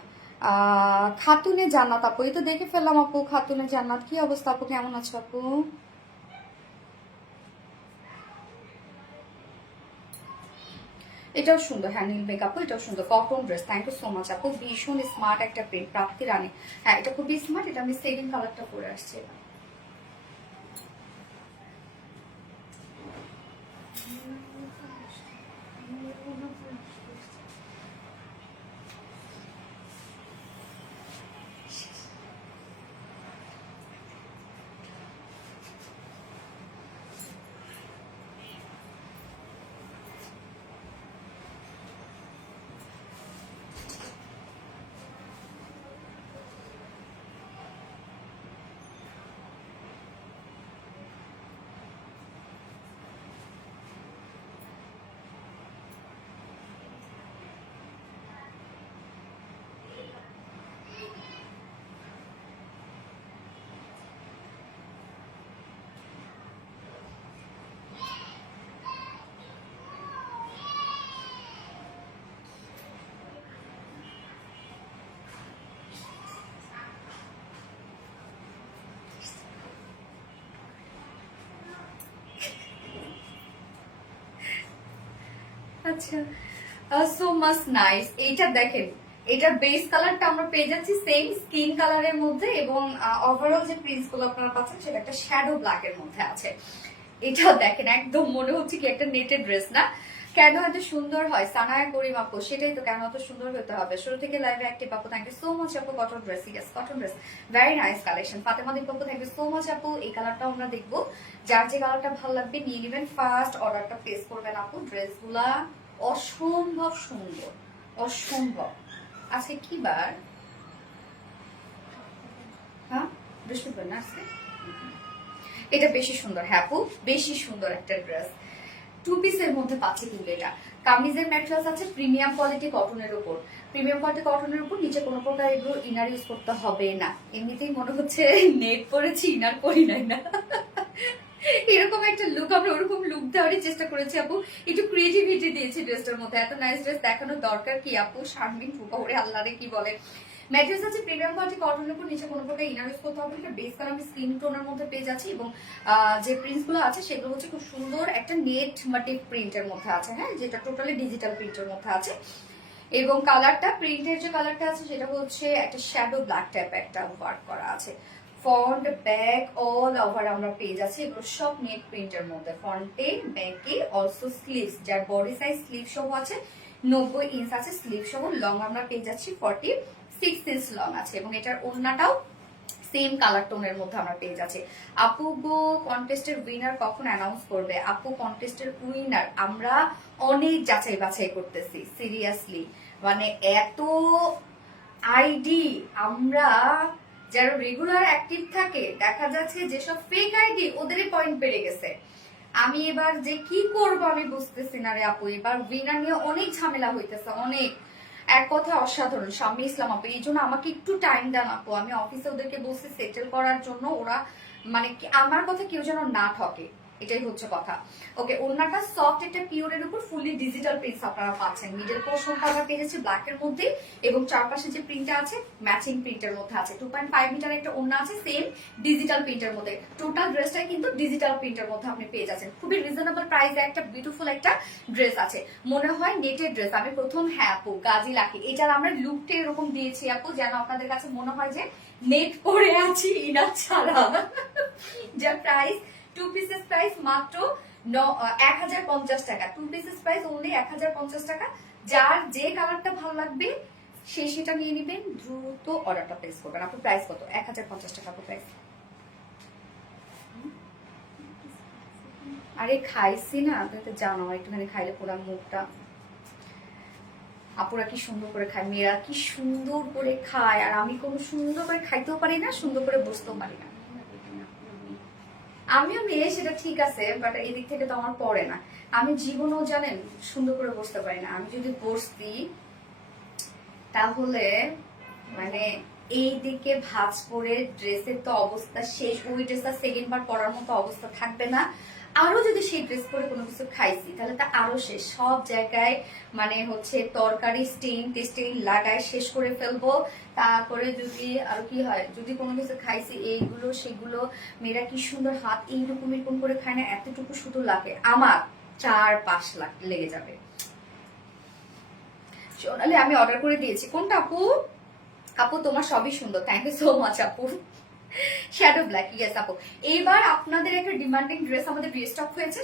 খাতুনে জান্নাত আপু, এই তো দেখে ফেললাম আপু। খাতুনে জান্নাত, কি অবস্থা আপু, কেমন আছো আপু? এটাও সুন্দর, হ্যাঁ নীল মেকআপ, এটাও সুন্দর cotton dress. Thank you so much আপু, ভীষণ স্মার্ট একটা প্রিন্ট, প্রাপ্তি রানী। হ্যাঁ এটা খুবই স্মার্ট, এটা আমি সেভিং কালারটা পরে আসছি। আচ্ছা, সো মাচ নাইস। এইটা দেখেন, এটার বেস কালারটা আমরা পেয়ে যাচ্ছি সেম স্কিন কালারের মধ্যে, এবং ওভারঅল যে প্রিন্টস গুলো আপনারা পাচ্ছেন সেটা একটা শ্যাডো ব্ল্যাক এর মধ্যে আছে। এটা দেখেন একদম মনে হচ্ছে কি একটা নেটেড ড্রেস না? কেন এত সুন্দর হয় সানায়া করিম আপু, সেটাই তো, কেন এত সুন্দর হতে হবে? শুরু থেকে লাইভে অ্যাক্টিভ আপু, থ্যাংক ইউ সো মাচ আপু। Cotton dress, yes cotton dress, very nice collection. Fatema Deep আপু, থ্যাংক ইউ সো মাচ আপু। এই কালারটাও আমরা দেখবো, যার যে কালারটা ভালো লাগবে নিয়ে নেবেন, ফার্স্ট অর্ডারটা প্লেস করবেন আপু। ড্রেসগুলা অসম্ভব সুন্দর, অসম্ভব। আজকে কি বার? হ্যাঁ বৃহস্পতিবার না আজকে? এটা বেশি সুন্দর, হ্যাঁ আপু বেশি সুন্দর একটা ড্রেস। 2 পিসের মধ্যে পাচ্ছে কিন্তু এটা। কামিজের ম্যাটেরিয়ালস আছে প্রিমিয়াম কোয়ালিটি কটনের উপর, প্রিমিয়াম কোয়ালিটি কটনের উপর, নিচে কোনো প্রকার এগুলো ইনার ইউজ করতে হবে না। এমনিতেই মনে হচ্ছে নেট পরেছি, ইনার করি নাই না, এরকম একটা লুক, আমরা ওরকম লুক দেওয়ারই চেষ্টা করেছি আপু। একটু ক্রিয়েটিভিটি দিয়েছি ড্রেসটার মধ্যে। এত নাইস ড্রেস দেখানোর দরকার কি আপু? শারমিন ফুপা ওরে আল্লাহরে কি বলে। ম্যাটেরিয়ালস আছে প্রিমিয়াম কোয়ালিটি কটনের উপর, নিচে কোনো প্রকার ইনার ইউজ করতে হবে না। বেস কালার আমি স্কিন টোনের মধ্যে পেয়ে যাচ্ছি, এবং যে প্রিন্টস গুলো আছে সেগুলো হচ্ছে খুব সুন্দর একটা নেট মোটিভ প্রিন্টের মধ্যে আছে, হ্যাঁ যেটা টোটালি ডিজিটাল প্রিন্টের মধ্যে আছে। এবং কালারটা, প্রিন্টের যে কালারটা আছে সেটা হচ্ছে একটা শ্যাডো ব্ল্যাক টাইপ একটা ওয়ার্ক করা আছে। ফ্রন্ট ব্যাক অল ওভার আমরা পেয়ে যাচ্ছি, এগুলো সব নেট প্রিন্টের মধ্যে। ফ্রন্টে ব্যাকে অলসো স্লিভস, যার বডি সাইজ স্লিভ সহ আছে 90 ইঞ্চ আছে স্লিভ সহ। লং আমরা পেয়ে যাচ্ছি 46 ইঞ্চ লং আছে, এবং এটার ওড়নাটাও সেম কালার টোনের মধ্যে আমরা পেয়ে যাচ্ছি। আপু গো, কন্টেস্টের উইনার কখন অ্যানাউন্স করবে? আপু কন্টেস্টের উইনার আমরা অনেক যাচাই বাছাই করতেছি, সিরিয়াসলি। মানে এত আইডি আমরা যারা রেগুলার অ্যাক্টিভ থাকে, দেখা যাচ্ছে যেসব ফেক আইডি ওদেরই পয়েন্ট বেড়ে গেছে। আমি এবার যে কি করব আমি বুঝতেছি না রে আপু। এবার উইনার নিয়ে অনেক ঝামেলা হইতেছে, অনেক। এক কথা অসাধারণ শাম্মী ইসলাম আপু, এই জন্য আমাকে একটু টাইম দেন আপু। আমি অফিসে ওদেরকে বলছি সেটেল করার জন্য, ওরা মানে আমার কথা কেউ যেন না ঠকে, এটাই হচ্ছে কথা। ওকে, ওড়নাটা সফট একটা পিওরের উপর ফুলি ডিজিটাল প্রিন্টস আপনারা পাচ্ছেন। মিডল পোর্শনটা আমরা পেয়ে যাচ্ছি ব্ল্যাকের মধ্যে, এবং চারপাশে যে প্রিন্টটা আছে ম্যাচিং প্রিন্টের মধ্যে আছে। 2.5 মিটার একটা ওড়না আছে সেম ডিজিটাল প্রিন্টের মধ্যে। টোটাল ড্রেসটাই কিন্তু ডিজিটাল প্রিন্টের মধ্যে আপনি পেয়ে যাচ্ছেন। খুবই রিজনেবল প্রাইসে একটা বিউটিফুল একটা ড্রেস আছে, মনে হয় নেটের ড্রেস। আমি প্রথম, হ্যাঁ আপু, গাজি লাকি, এটার আমরা লুকটা এরকম দিয়েছি আপু যেন আপনাদের কাছে মনে হয় যে নেট পরে আছি ইনার ছাড়া। যার প্রাইস 2 পিসেস প্রাইস মাত্র 1050 টাকা। 2 পিসেস প্রাইস অনলি 1050 টাকা। যার যে কালারটা ভালো লাগবে সে সেটা নিয়ে নেবেন, দ্রুত অর্ডারটা প্লেস করবেন। আপনার প্রাইস কত? 1050 টাকা আপনার প্রাইস। আরে খাইছি না, তুমি তো জানো একটুখানি খাইলে পুরো মুখটা। আপুরা কি সুন্দর করে খায়, মেয়েরা কি সুন্দর করে খায়, আর আমি কোনো সুন্দর করে খাইতেও পারি না, সুন্দর করে বসতেও পারি না। আমিও মেয়ে, সেটা ঠিক আছে, বাট এই দিক থেকে তো আমার পড়ে না। আমি জীবনেও জানেন সুন্দর করে বসতে পারি না। আমি যদি বসতি তাহলে মানে এই দিকে ভাঁজ পরে ড্রেসের তো অবস্থা শেষ, ওই ড্রেসটা সেকেন্ড বার পরার মতো অবস্থা থাকবে না। আরো যদি সেই ড্রেস পরে কোনো কিছু খাইছি তাহলে তা আরো শেষ, সব জায়গায় মানে হচ্ছে তরকারি স্টেইন লাগায় শেষ করে ফেলবো। তারপরে যদি আর কি হয়, যদি কোনো কিছু খাইছি এইগুলো সেগুলো, মেয়েরা কি সুন্দর হাত এইরকম এরকম করে খায় না, এতটুকু শুধু লাগে আমার 4-5 লাখ লেগে যাবে। সোনালি আমি অর্ডার করে দিয়েছি। কোনটা আপু? আপু তোমার সবই সুন্দর, থ্যাংক ইউ সো মাচ আপু। শ্যাডো ব্ল্যাক, ইয়েস আপু। এইবার আপনাদের একটা ডিমান্ডিং ড্রেস আমাদের রিস্টক হয়েছে,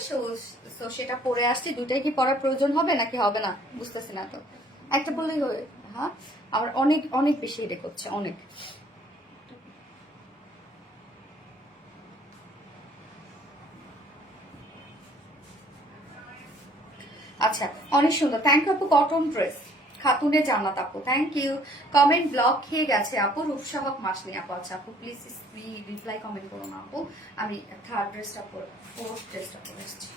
সো সেটা পরে আসছে। দুটাই কি পরার প্রয়োজন হবে নাকি হবে না বুঝতেছি না তো, একটা বললেই হবে। হ্যাঁ, আবার অনেক অনেক বেশি এটা করছে, অনেক। আচ্ছা, অনেক সুন্দর, থ্যাংক ইউ আপু। কটন ড্রেস, খাতুনে জান্নাত আপু, থ্যাংক ইউ। কমেন্ট ব্লক খেয়ে গেছে আপু, রূপসাহক মাস নেই আপু। আচ্ছা আপু প্লিজ রিপ্লাই কমেন্ট করো না আপু। আমি থার্ড ড্রেসটা পরে, ফোর্থ ড্রেসটা পরে এসেছি।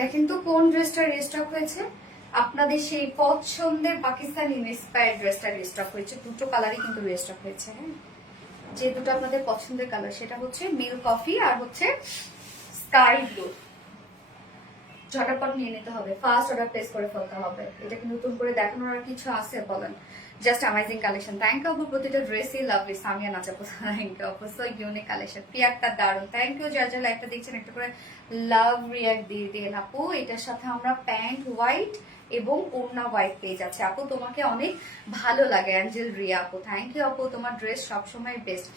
দেখেন তো কোন ড্রেসটা রিস্টক হয়েছে আপনাদের, সেই পছন্দের পাকিস্তানি ইন্সপায়ার্ড ড্রেসটা রিস্টক হয়েছে। দুটো কালারই কিন্তু রিস্টক হয়েছে। হ্যাঁ, যে দুটো আপনাদের পছন্দের কালার সেটা হচ্ছে মিল্ক কফি আর হচ্ছে স্কাই ব্লু। ঝটাপট নিয়ে নিতে হবে, ফার্স্ট অর্ডার প্লেস করে ফেলতে হবে। এটা কি নতুন করে দেখানোর আর কিছু আছে বলেন? Just amazing collection, thank you আপু। প্রতিটা ড্রেসই লাভলি। সামিয়া নাচাপু, থ্যাংক ইউ আপু। সো ইউনিক কালেকশন, পিয়াকটা দারুন, থ্যাংক ইউ। যার যারা একটা দেখছেন একটা করে লাভ রিয়াক্ট দিয়ে দিন আপু। এটার সাথে আমরা প্যান্ট হোয়াইট এবং ওড়না হোয়াইট পেয়ে যাচ্ছে আপু। তোমাকে অনেক ভালো লাগে অ্যাঞ্জেল রিয়া আপু, থ্যাংক ইউ আপু। তোমার ড্রেস সবসময় বেস্ট।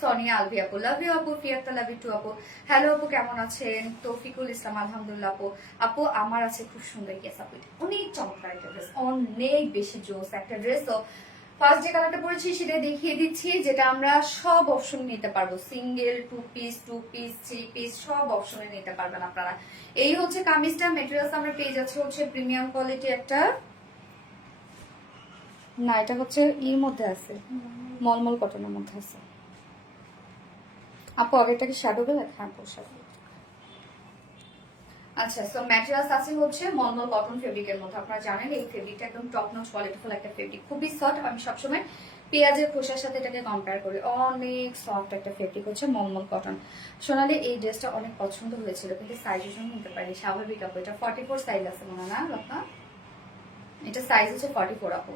সোনিয়া আলভি আপু, লাভ ইউ আপু। ফিয়াক্তা লাভ ইউ টু আপু। হ্যালো আপু, কেমন আছেন? তৌফিকুল ইসলাম, আলহামদুলিল্লাহ আপু। আপু আমার আছে খুব সুন্দর, ইয়েস আপু, অনেক চমৎকার একটা ড্রেস, অনেক বেশি জোস একটা ড্রেস। তো ফার্স্ট যে কালারটা পরেছি সেটা দেখিয়ে দিচ্ছি, যেটা আমরা সব অপশন নিতে পারবো, সিঙ্গেল, টু পিস, 3 পিস, সব অপশনে নিতে পারবেন আপনারা। এই হচ্ছে কামিজটা, মেটেরিয়ালস আমরা পেয়ে যাচ্ছে হচ্ছে প্রিমিয়াম কোয়ালিটি একটা, না এটা হচ্ছে এর মধ্যে আছে, মলমল কটনের মধ্যে আছে। আপু আগেরটাকে শ্যাডো বেল, হ্যাঁ শ্যাডো। আচ্ছা, সো ম্যাটেরিয়ালস আছে হচ্ছে মলমল কটন ফেব্রিকের মধ্যে। আপনারা জানেন এই ফেব্রিকটা একদম টপ নচ কোয়ালিটিফুল একটা ফেব্রিক, খুবই সফট। আমি সবসময় পেঁয়াজের খোসার সাথে এটাকে কম্পেয়ার করি, অনেক সফট একটা ফেব্রিক হচ্ছে মলমল কটন। সোনালি এই ড্রেসটা অনেক পছন্দ হয়েছিল, কিন্তু সাইজের জন্য নিতে পারি, স্বাভাবিক আপু। এটা 44 সাইজ আছে মনে হয় না আপনার, এটা সাইজ হচ্ছে 44 আপু।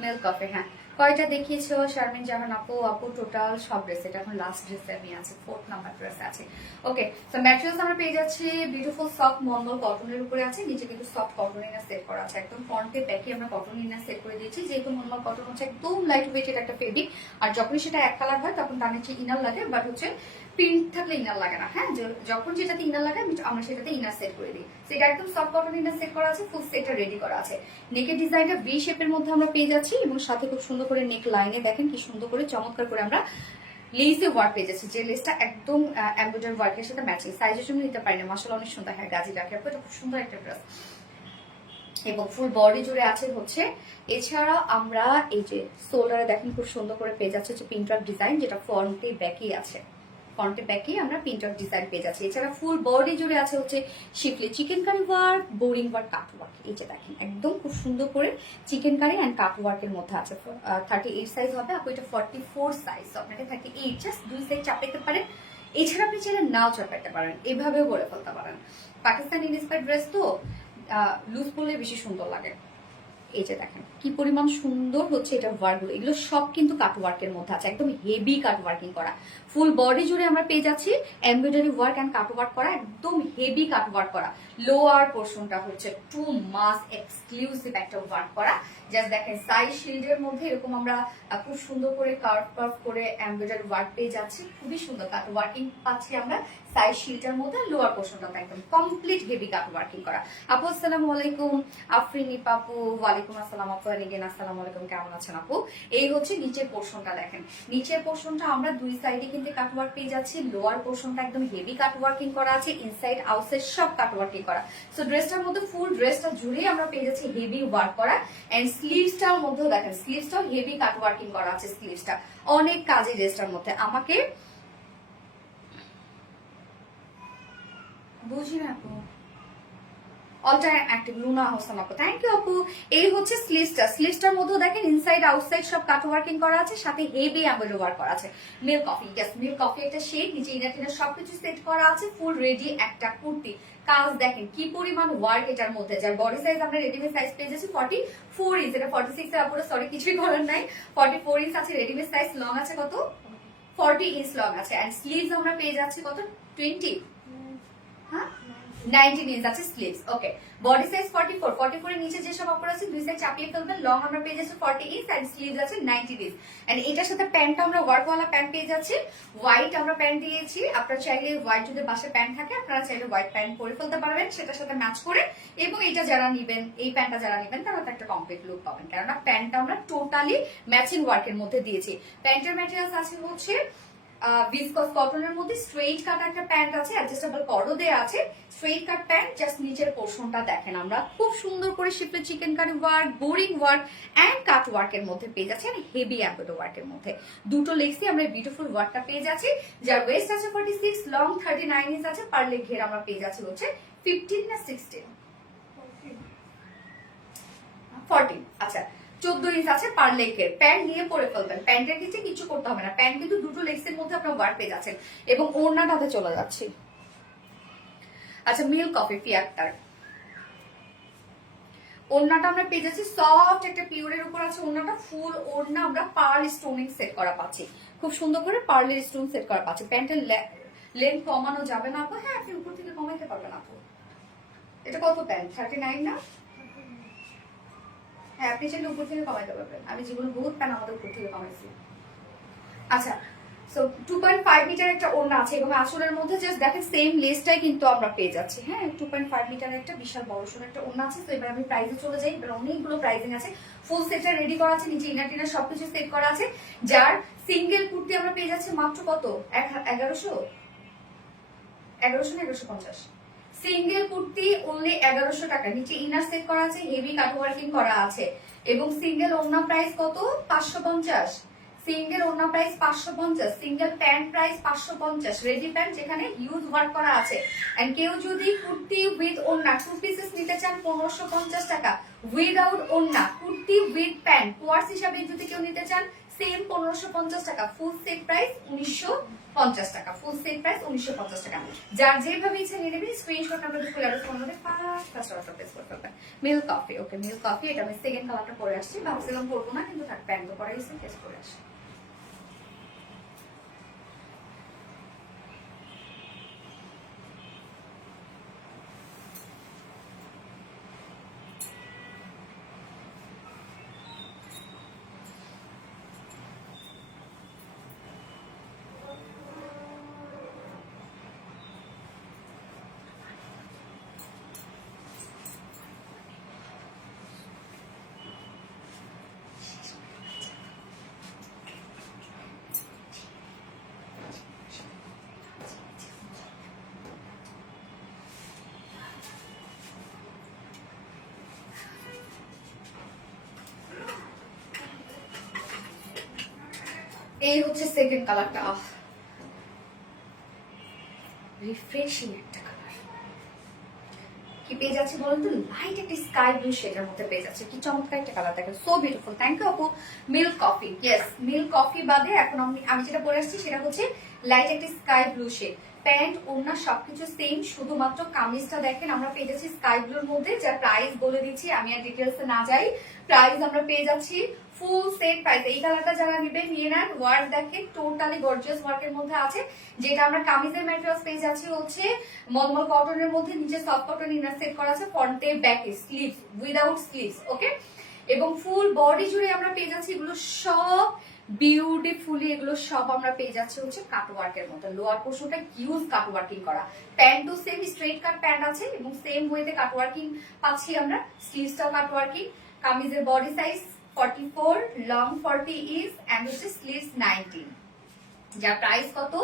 মিল্ক কফি, হ্যাঁ কয়টা দেখিয়েছিল শারমিন জাহান আপু? আপু টোটাল সব ড্রেস, এটা এখন লাস্ট ড্রেসে আমি আছি, 4th নাম্বার ড্রেসে আছে। ওকে, সো ম্যাটেরিয়ালস আমরা পেয়ে যাচ্ছি বিউটিফুল সফট মলমল কটনের উপরে আছে, নিচে কিন্তু সফট কটন ইনার সেট করা আছে, একদম ফ্রন্টে ব্যাকে আমরা কটন ইনার সেট করে দিয়েছি। যেহেতু মলমল কটন হচ্ছে একদম লাইট ওয়েটেড একটা ফেব্রিক, আর যখনই সেটা এক কালার হয় তখন তার নিচে ইনার লাগে, বাট হচ্ছে প্রিন্ট থাকলে ইনার লাগে না। হ্যাঁ, যখন যেটাতে ইনার লাগে আমরা সেটাতে ইনার সেট করে দিই। সেটা একদম সফট কটন ইনার সেট করা আছে, ফুল সেটটা রেডি করা আছে। নেকের ডিজাইনটা ভি শেপের মধ্যে আমরা পেয়ে যাচ্ছি, এবং সাথে খুব সুন্দর করে নেক লাইনে দেখেন কি সুন্দর করে চমৎকার করে আমরা লেসে ওয়ার্ক পেয়ে যাচ্ছি, যে লেসটা একদম এমব্রয়ডারি ওয়ার্কের সাথে ম্যাচিং। সাইজের জন্য নিতে পারি না, মাশাআল্লাহ অনেক সুন্দর। হ্যাঁ গাজি রাখে আপু, এটা খুব সুন্দর একটা ড্রেস, এবং ফুল বডি জুড়ে আছে হচ্ছে। এছাড়া আমরা এই যে শোল্ডারে দেখেন খুব সুন্দর করে পেয়ে যাচ্ছে হচ্ছে প্রিন্টার ডিজাইন, যেটা ফ্রন্টে ব্যাকেই আছে, ফ্রন্টে ব্যাকে আমরা প্রিন্টার ডিজাইন পেয়ে যাচ্ছি। এছাড়া ফুল বডি জুড়ে আছে হচ্ছে schiffli chikankari work, boring work, cut work. এই যে দেখেন একদম খুব সুন্দর করে চিকেন কারি অ্যান্ড কাট ওয়ার্কের মধ্যে আছে। 38 সাইজ হবে আপু, এটা 44 সাইজ, আপনাকে 38 জাস্ট 2 সাইজ চাপাইতে পারেন। এছাড়া আপনি চাইলে নাও চাপাইতে পারেন, এভাবেও করে ফেলতে পারেন। পাকিস্তানি ইন্সপায়ার্ড ড্রেস তো লুজ পরলে বেশি সুন্দর লাগে। এই যে দেখেন কি পরিমাণ সুন্দর হচ্ছে এটা ওয়ার্কগুলো, এগুলো সব কিন্তু কাট ওয়ার্কের মধ্যে আছে, একদম হেভি কাট ওয়ার্কিং করা। ফুল বডি জুড়ে আমরা পেয়ে যাচ্ছি embroidery work and cut work করা, একদম হেভি কাট ওয়ার্ক করা। লোয়ার পোর্শনটা হচ্ছে টু মাস এক্সক্লুসিভ একটা ওয়ার্ক করা। জাস্ট দেখেন সাইড শিল্ডের মধ্যে এরকম আমরা খুব সুন্দর করে কার্ভ কার্ভ করে এমব্রয়ডারি ওয়ার্ক পেয়ে যাচ্ছি, খুবই সুন্দর কাট ওয়ার্কিং পাচ্ছি আমরা সাইড শিল্ডের মধ্যে। লোয়ার পোর্শনটা একদম কমপ্লিট হেভি কাট ওয়ার্কিং করা। আপু আসসালামু আলাইকুম। আফরিনি পাপু, ওয়ালাইকুম আসসালাম আপু। এগেন আসসালামু আলাইকুম, কেমন আছেন আপু? এই হচ্ছে নিচের পোর্শনটা দেখেন, নিচের পোর্শনটা আমরা দুই সাইডে কিন্তু কাট ওয়ার্ক পেয়ে যাচ্ছি। লোয়ার পোর্শনটা একদম হেভি কাট ওয়ার্কিং করা আছে, ইনসাইড আউটসাইড সব কাট ওয়ার্কিং করা। সো ড্রেসটার মধ্যে ফুল ড্রেসটা জুড়ে আমরা পেয়ে যাচ্ছি হেভি ওয়ার্ক করা। এন্ড স্লিভসটার মধ্যেও দেখেন, স্লিভসটাও হেভি কাট ওয়ার্কিং করা আছে। স্লিভসটা অনেক কাজে ড্রেসটার মধ্যে, আমাকে বুঝি না আপু। All time active Luna Hossain আপু, থ্যাংক ইউ আপু। এই হচ্ছে স্লিভসটা, স্লিভসটার মধ্যে দেখেন ইনসাইড আউটসাইড সব কাট ওয়ার্কিং করা আছে, সাথে হেভি এমব্রয়ডারি ওয়ার্ক করা আছে। Milk coffee, yes milk coffee একটা শেড, নিচে ইনার টিনার সবকিছু সেট করা আছে। ফুল রেডি একটা কুর্তি, কাজ দেখেন কি পরিমাণ ওয়ার্ক এটার মধ্যে। যার বডি সাইজ আমরা রেডিমেড সাইজ পেয়ে যাচ্ছি 44 ইঞ্চ, এটা 46 এর আপুরে সরি কিছুই করার নাই, 44 ইঞ্চ আছে রেডিমেড সাইজ। লং আছে কত? 40 ইঞ্চ লং আছে। এন্ড স্লিভস আমরা পেয়ে যাচ্ছি কত? 20, হ্যাঁ 19 ইঞ্চ আছে স্লিভস। ওকে, বডি সাইজ 44, 44 এর নিচে যেসব কাপড় আছে দুই সাইড চাপিয়ে ফেলবেন। লং আমরা পেয়ে যাচ্ছি 40 ইঞ্চ এন্ড স্লিভস আছে 90 ইঞ্চ। এন্ড এটার সাথে প্যান্টটা আমরা ওয়ার্ক ওয়ালা প্যান্ট পেয়ে যাচ্ছি, হোয়াইট আমরা প্যান্ট দিয়েছি। আপনারা চাইলে হোয়াইট যদি বাসে প্যান্ট থাকে আপনারা চাইলে হোয়াইট প্যান্ট পরে ফেলতে পারবেন সেটার সাথে ম্যাচ করে। এবং এটা যারা নিবেন, এই প্যান্টটা যারা নিবেন তারা তো একটা কমপ্লিট লুক পাবেন, কেননা প্যান্টটা আমরা টোটালি ম্যাচিং ওয়ার্কের মধ্যে দিয়েছি। প্যান্টের ম্যাটেরিয়ালস আছে হচ্ছে ভিসকস কটনের মধ্যে স্ট্রেইট কাট একটা প্যান্ট আছে, অ্যাডজাস্টেবল কর্ডও দেয়া আছে। স্ট্রেইট কাট প্যান্ট, জাস্ট নিচের পোর্শনটা দেখেন আমরা খুব সুন্দর করে schiffli chikankari work, boring work and cut ওয়ার্কের মধ্যে পেয়ে যাচ্ছি, আর হেভি এমব্রয়ডারি ওয়ার্কের মধ্যে। দুটো লেগসই আমরা বিউটিফুল ওয়ার্কটা পেয়ে যাচ্ছি, যার ওয়েস্ট আছে 46, লং 39 ইঞ্চ আছে। পার লেগ ঘের আমরা পেয়ে যাচ্ছি হচ্ছে 15 না 16, 14, আচ্ছা 14 ইঞ্চ আছে পার লেগের। প্যান্ট নিয়ে পরে ফেলবেন, প্যান্টের নিচে কিছু করতে হবে না, প্যান্ট কিন্তু দুটো লেগসের মধ্যে আপনার ওয়ার্ক পেয়ে যাচ্ছেন। এবং ওড়নাটাতে চলে যাচ্ছে। আচ্ছা মিল্ক কফি ফিয়াক্তার, ওড়নাটা আমরা পেয়ে যাচ্ছি সফট একটা পিওরের উপর আছে ওড়নাটা। ফুল ওড়না আমরা পার্ল স্টোনিং সেট করা পাচ্ছি, খুব সুন্দর করে পার্লের স্টোন সেট করা পাচ্ছি। প্যান্টের লেন্থ কমানো যাবে না আপু? হ্যাঁ আপনি উপর থেকে কমাইতে পারবেন আপু। এটা কত প্যান্ট? 39 না? হ্যাঁ আপনি চাইলে উপর থেকে কমাইতে পারবেন, আমি যেগুলো বহুত প্যান আমাদের উপর থেকে কমাইছি। আচ্ছা সো 2.5 মিটার একটা ওড়না আছে এবং আসলের মধ্যে জাস্ট দেখেন সেম লেসটাই কিন্তু আমরা পেয়ে যাচ্ছি। হ্যাঁ, 2.5 মিটার একটা বিশাল বড় সড়ো একটা ওড়না আছে। তো এবার আমি প্রাইসে চলে যাই। এবার অনেকগুলো প্রাইসিং আছে, ফুল সেটটা রেডি করা আছে, নিচে ইনার টিনার সবকিছু সেট করা আছে। যার সিঙ্গেল কুর্তি আমরা পেয়ে যাচ্ছি মাত্র কত, 1100 না 1150। সিঙ্গেল কুর্তি অনলি 1100 টাকা, নিচে ইনার সেট করা আছে, হেভি কাট ওয়ার্কিং করা আছে এবং সিঙ্গেল ওড়না প্রাইস কত 550। সিঙ্গেল ওড়না price 550, single pant price 550, ready pant যেখানে ইউজ ওয়ার্ক করা আছে। এন্ড কেউ যদি কুর্তি উইথ ওড়না 2 পিসেস নিতে চান 1550 টাকা, উইদাউট ওড়না কুর্তি উইথ প্যান্ট কোয়ার্স হিসাবে যদি কেউ নিতে চান সেম 1550 টাকা, ফুল সেট প্রাইস 1950 টাকা, ফুল সেট প্রাইস 1950 টাকা। যার যেভাবে ইচ্ছে নিয়ে নেবেন, স্ক্রিনশট আপনাদের ফুল আর ফোন মধ্যে ফাস্ট অর্ডার প্লেস করতে পারবেন। মিল্ক কফি, ওকে মিল্ক কফি, এটা আমি সেকেন্ড কালারটা পরে আসছি, ভাবছিলাম পরবো না কিন্তু থাক প্যান্ট তো পরে গেছে, কেস করে আসি। এই হচ্ছে সেকেন্ড কালারটা, রিফ্রেশিং একটা কালার। কি পেয়ে যাচ্ছে বলুন তো, লাইট একটা স্কাই ব্লু শেডের মধ্যে পেয়ে যাচ্ছে, কি চমৎকার একটা কালার, দেখেন সো বিউটিফুল। থ্যাংক ইউ আপু। Milk coffee, yes milk coffee বাদে এখন আমি যেটা পরে আসছি সেটা হচ্ছে লাইট একটা স্কাই ব্লু শেড। প্যান্ট ওড়না সবকিছু সেম, শুধুমাত্র কামিজটা দেখেন আমরা পেয়ে যাচ্ছি স্কাই ব্লুর মধ্যে, যার প্রাইস বলে দিচ্ছি, আমি আর ডিটেলসে না যাই। প্রাইস আমরা পেয়ে যাচ্ছি ফুল সেট প্রাইস। এই কালারটা যারা নেবেন নিয়ে নেন, ওয়ার্ক দেখেন টোটালি গর্জিয়াস ওয়ার্কের মধ্যে আছে। যেটা আমরা কামিজের ম্যাটেরিয়ালস পেয়ে যাচ্ছি হচ্ছে মলমল কটনের মধ্যে, নিচে সফট কটন ইনার সেট করা আছে, ফ্রন্টে ব্যাকে স্লিভস উইদাউট স্লিভস, ওকে। এবং ফুল বডি জুড়ে আমরা পেয়ে যাচ্ছি এগুলো সব বিউটিফুলি, এগুলো সব আমরা পেয়ে যাচ্ছি হচ্ছে কাট ওয়ার্কের মধ্যে। লোয়ার পোর্শনটা হিউজ কাট ওয়ার্কিং করা, প্যান্টও সেম স্ট্রেট কাট প্যান্ট আছে এবং সেম ওয়েতে কাট ওয়ার্কিং পাচ্ছি আমরা, স্লিভসটাও কাট ওয়ার্কিং। কামিজের body size 44, long 40 is and হচ্ছে স্লিভস 19। যার প্রাইস কত,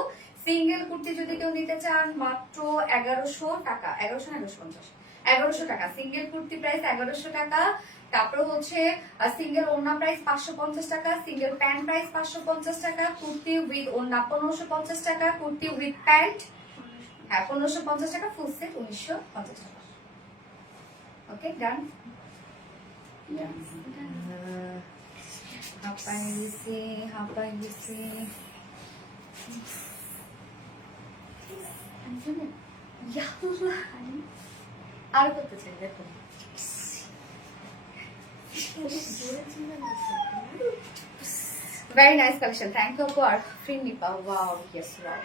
সিঙ্গেল কুর্তি যদি কেউ নিতে চান মাত্র 1100 টাকা, 1100 না 1150, 1100 টাকা সিঙ্গেল কুর্তি প্রাইস 1100 টাকা। তারপর হচ্ছে সিঙ্গেল ওড়না প্রাইস 550 টাকা, সিঙ্গেল প্যান্ট প্রাইস 550 টাকা, কুর্তি উইথ ওড়না 1550 টাকা, কুর্তি উইথ প্যান্ট 1550 টাকা, ফুল সেট 1950 টাকা। ওকে ডান। হাঁপাই গেছি আর করতে চাই, দেখুন very nice collection, thank you for free nipa, wow, yes, wow.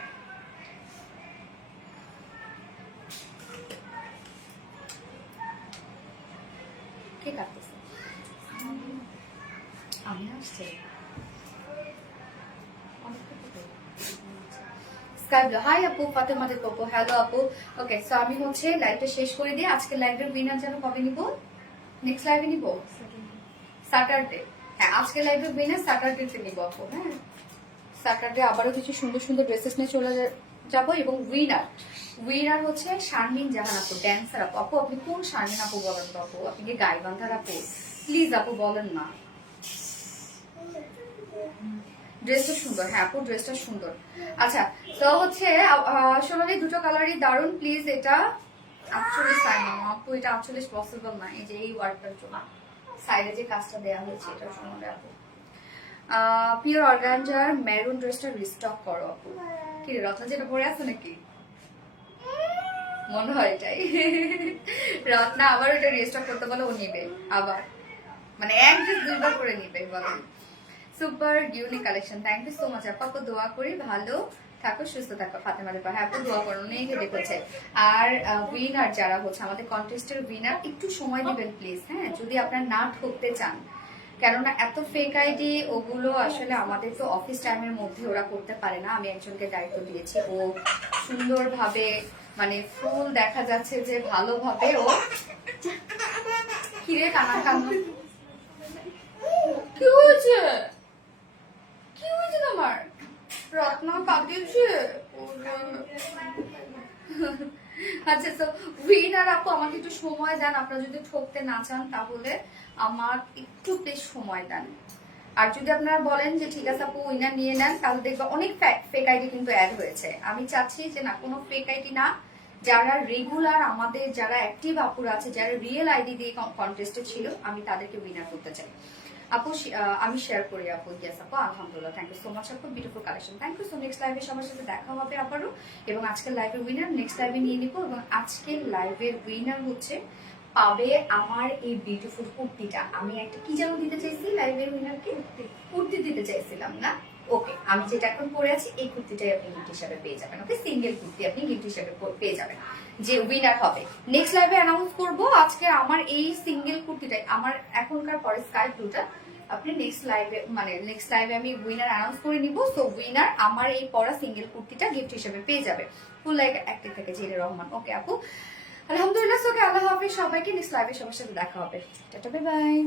কে কাটতেছে, আমি আসছি স্কাই ব্লু। হাই আপু, ফাতেমা দে পপু, হ্যালো আপু। ওকে, সো আমি হচ্ছে লাইভটা শেষ করে দিই। আজকে লাইভের উইনার যেন কবে নিব, নেক্সট লাইভে নিব স্যাটারডে। হ্যাঁ, আজকে লাইভের উইনার স্যাটারডেতে নিব আপু। হ্যাঁ, স্যাটারডে আবারও কিছু সুন্দর সুন্দর ড্রেসেস নিয়ে চলে যাব এবং উইনার হচ্ছে শারমিন জাহান আপু, ড্যান্সার আপু। আপু আপনি কোন শারমিন আপু বলেন তো আপু, আপনি কি গাইবান্ধার আপু? প্লিজ আপু বলেন না। ড্রেসটা সুন্দর, হ্যাঁ আপু ড্রেসটা সুন্দর। আচ্ছা, তো হচ্ছে সোনালি দুটো কালারই দারুন, প্লিজ এটা 48 সাইজ আপু, এটা 48 পসিবল না, এই যে এই ওয়ার্কটার জন্য সাইডে যে কাজটা দেওয়া হয়েছে এটা সোনালি আপু। পিওর অর্গানজার মেরুন ড্রেসটা রিস্টক করো আপু। কি রে রত্না, যেটা পরে আছে নাকি মনে হয় এটাই রত্না আবার ওটা রিস্টক করতে বলে ও নিবে আবার, মানে এক ড্রেস দুইবার করে নিবে বলে। Super unique collection, thank you so much আপু। দোয়া করি ভালো থাকো, সুস্থ থাকো। ফাতেমা দেপা, হ্যাঁ আপু দোয়া করো, অনেকে দেখেছে। আর উইনার যারা হচ্ছে আমাদের কন্টেস্টের উইনার, একটু সময় দিবেন প্লিজ। হ্যাঁ, যদি আপনারা না ঠকতে চান, কেননা এত ফেক আইডি ওগুলো আসলে আমাদের তো অফিস টাইমের মধ্যে ওরা করতে পারে না। আমি একজনকে দায়িত্ব দিয়েছি, ও সুন্দরভাবে মানে ফুল দেখা যাচ্ছে যে ভালোভাবে ও কিরে কানা কান্না কি হয়েছে, কি হয়েছে তোমার? রত্না কাঁদিয়েছে। আচ্ছা, তো উইনার আপু আমাকে একটু সময় দেন, আপনারা যদি ঠকতে না চান তাহলে আমার একটু বেশ সময় দেন। আর যদি আপনারা বলেন যে ঠিক আছে আপু উইনার নিয়ে নেন, তাহলে দেখবে অনেক ফেক আইডি কিন্তু অ্যাড হয়েছে। আমি চাচ্ছি যে না, কোনো ফেক আইডি না, যারা রেগুলার আমাদের যারা অ্যাক্টিভ আপুরা আছে, যারা রিয়েল আইডি দিয়ে কন্টেস্টে ছিল, আমি তাদেরকে উইনার করতে চাই। আপু আমি শেয়ার করি আপু। ইয়েস আপু, আলহামদুলিল্লাহ, থ্যাংক ইউ সো মাচ আপু, beautiful collection, thank you so. Next লাইভে সবার সাথে দেখা হবে আবারও, এবং আজকের লাইভের উইনার নেক্সট লাইভে নিয়ে নিবো। এবং আজকের লাইভের উইনার হচ্ছে পাবে আমার এই বিউটিফুল কুর্তিটা। আমি একটা কি যেন দিতে চাইছি লাইভের উইনারকে, কুর্তি দিতে চাইছিলাম না? ওকে, আমি যেটা এখন পরে আছি এই কুর্তিটাই আপনি গিফট হিসাবে পেয়ে যাবেন। ওকে, সিঙ্গেল কুর্তি আপনি গিফট হিসাবে পেয়ে যাবেন। যে উইনার হবে নেক্সট লাইভে অ্যানাউন্স করব। আজকে আমার এই সিঙ্গেল কুর্তিটাই, আমার এখনকার পরে স্কাই ব্লুটা, আপনি নেক্সট লাইভে আমি উইনার অ্যানাউন্স করে নিব। সো উইনার আমার এই পরা সিঙ্গেল কুর্তিটা গিফট হিসেবে পেয়ে যাবে। ফুল লাইক অ্যাক্টিভ থেকে জিরে রহমান। ওকে আপু, আলহামদুলিল্লাহ। ওকে, আল্লাহ হাফেজ সবাইকে। নেক্সট লাইভে সবার সাথে দেখা হবে। Tata, bye bye.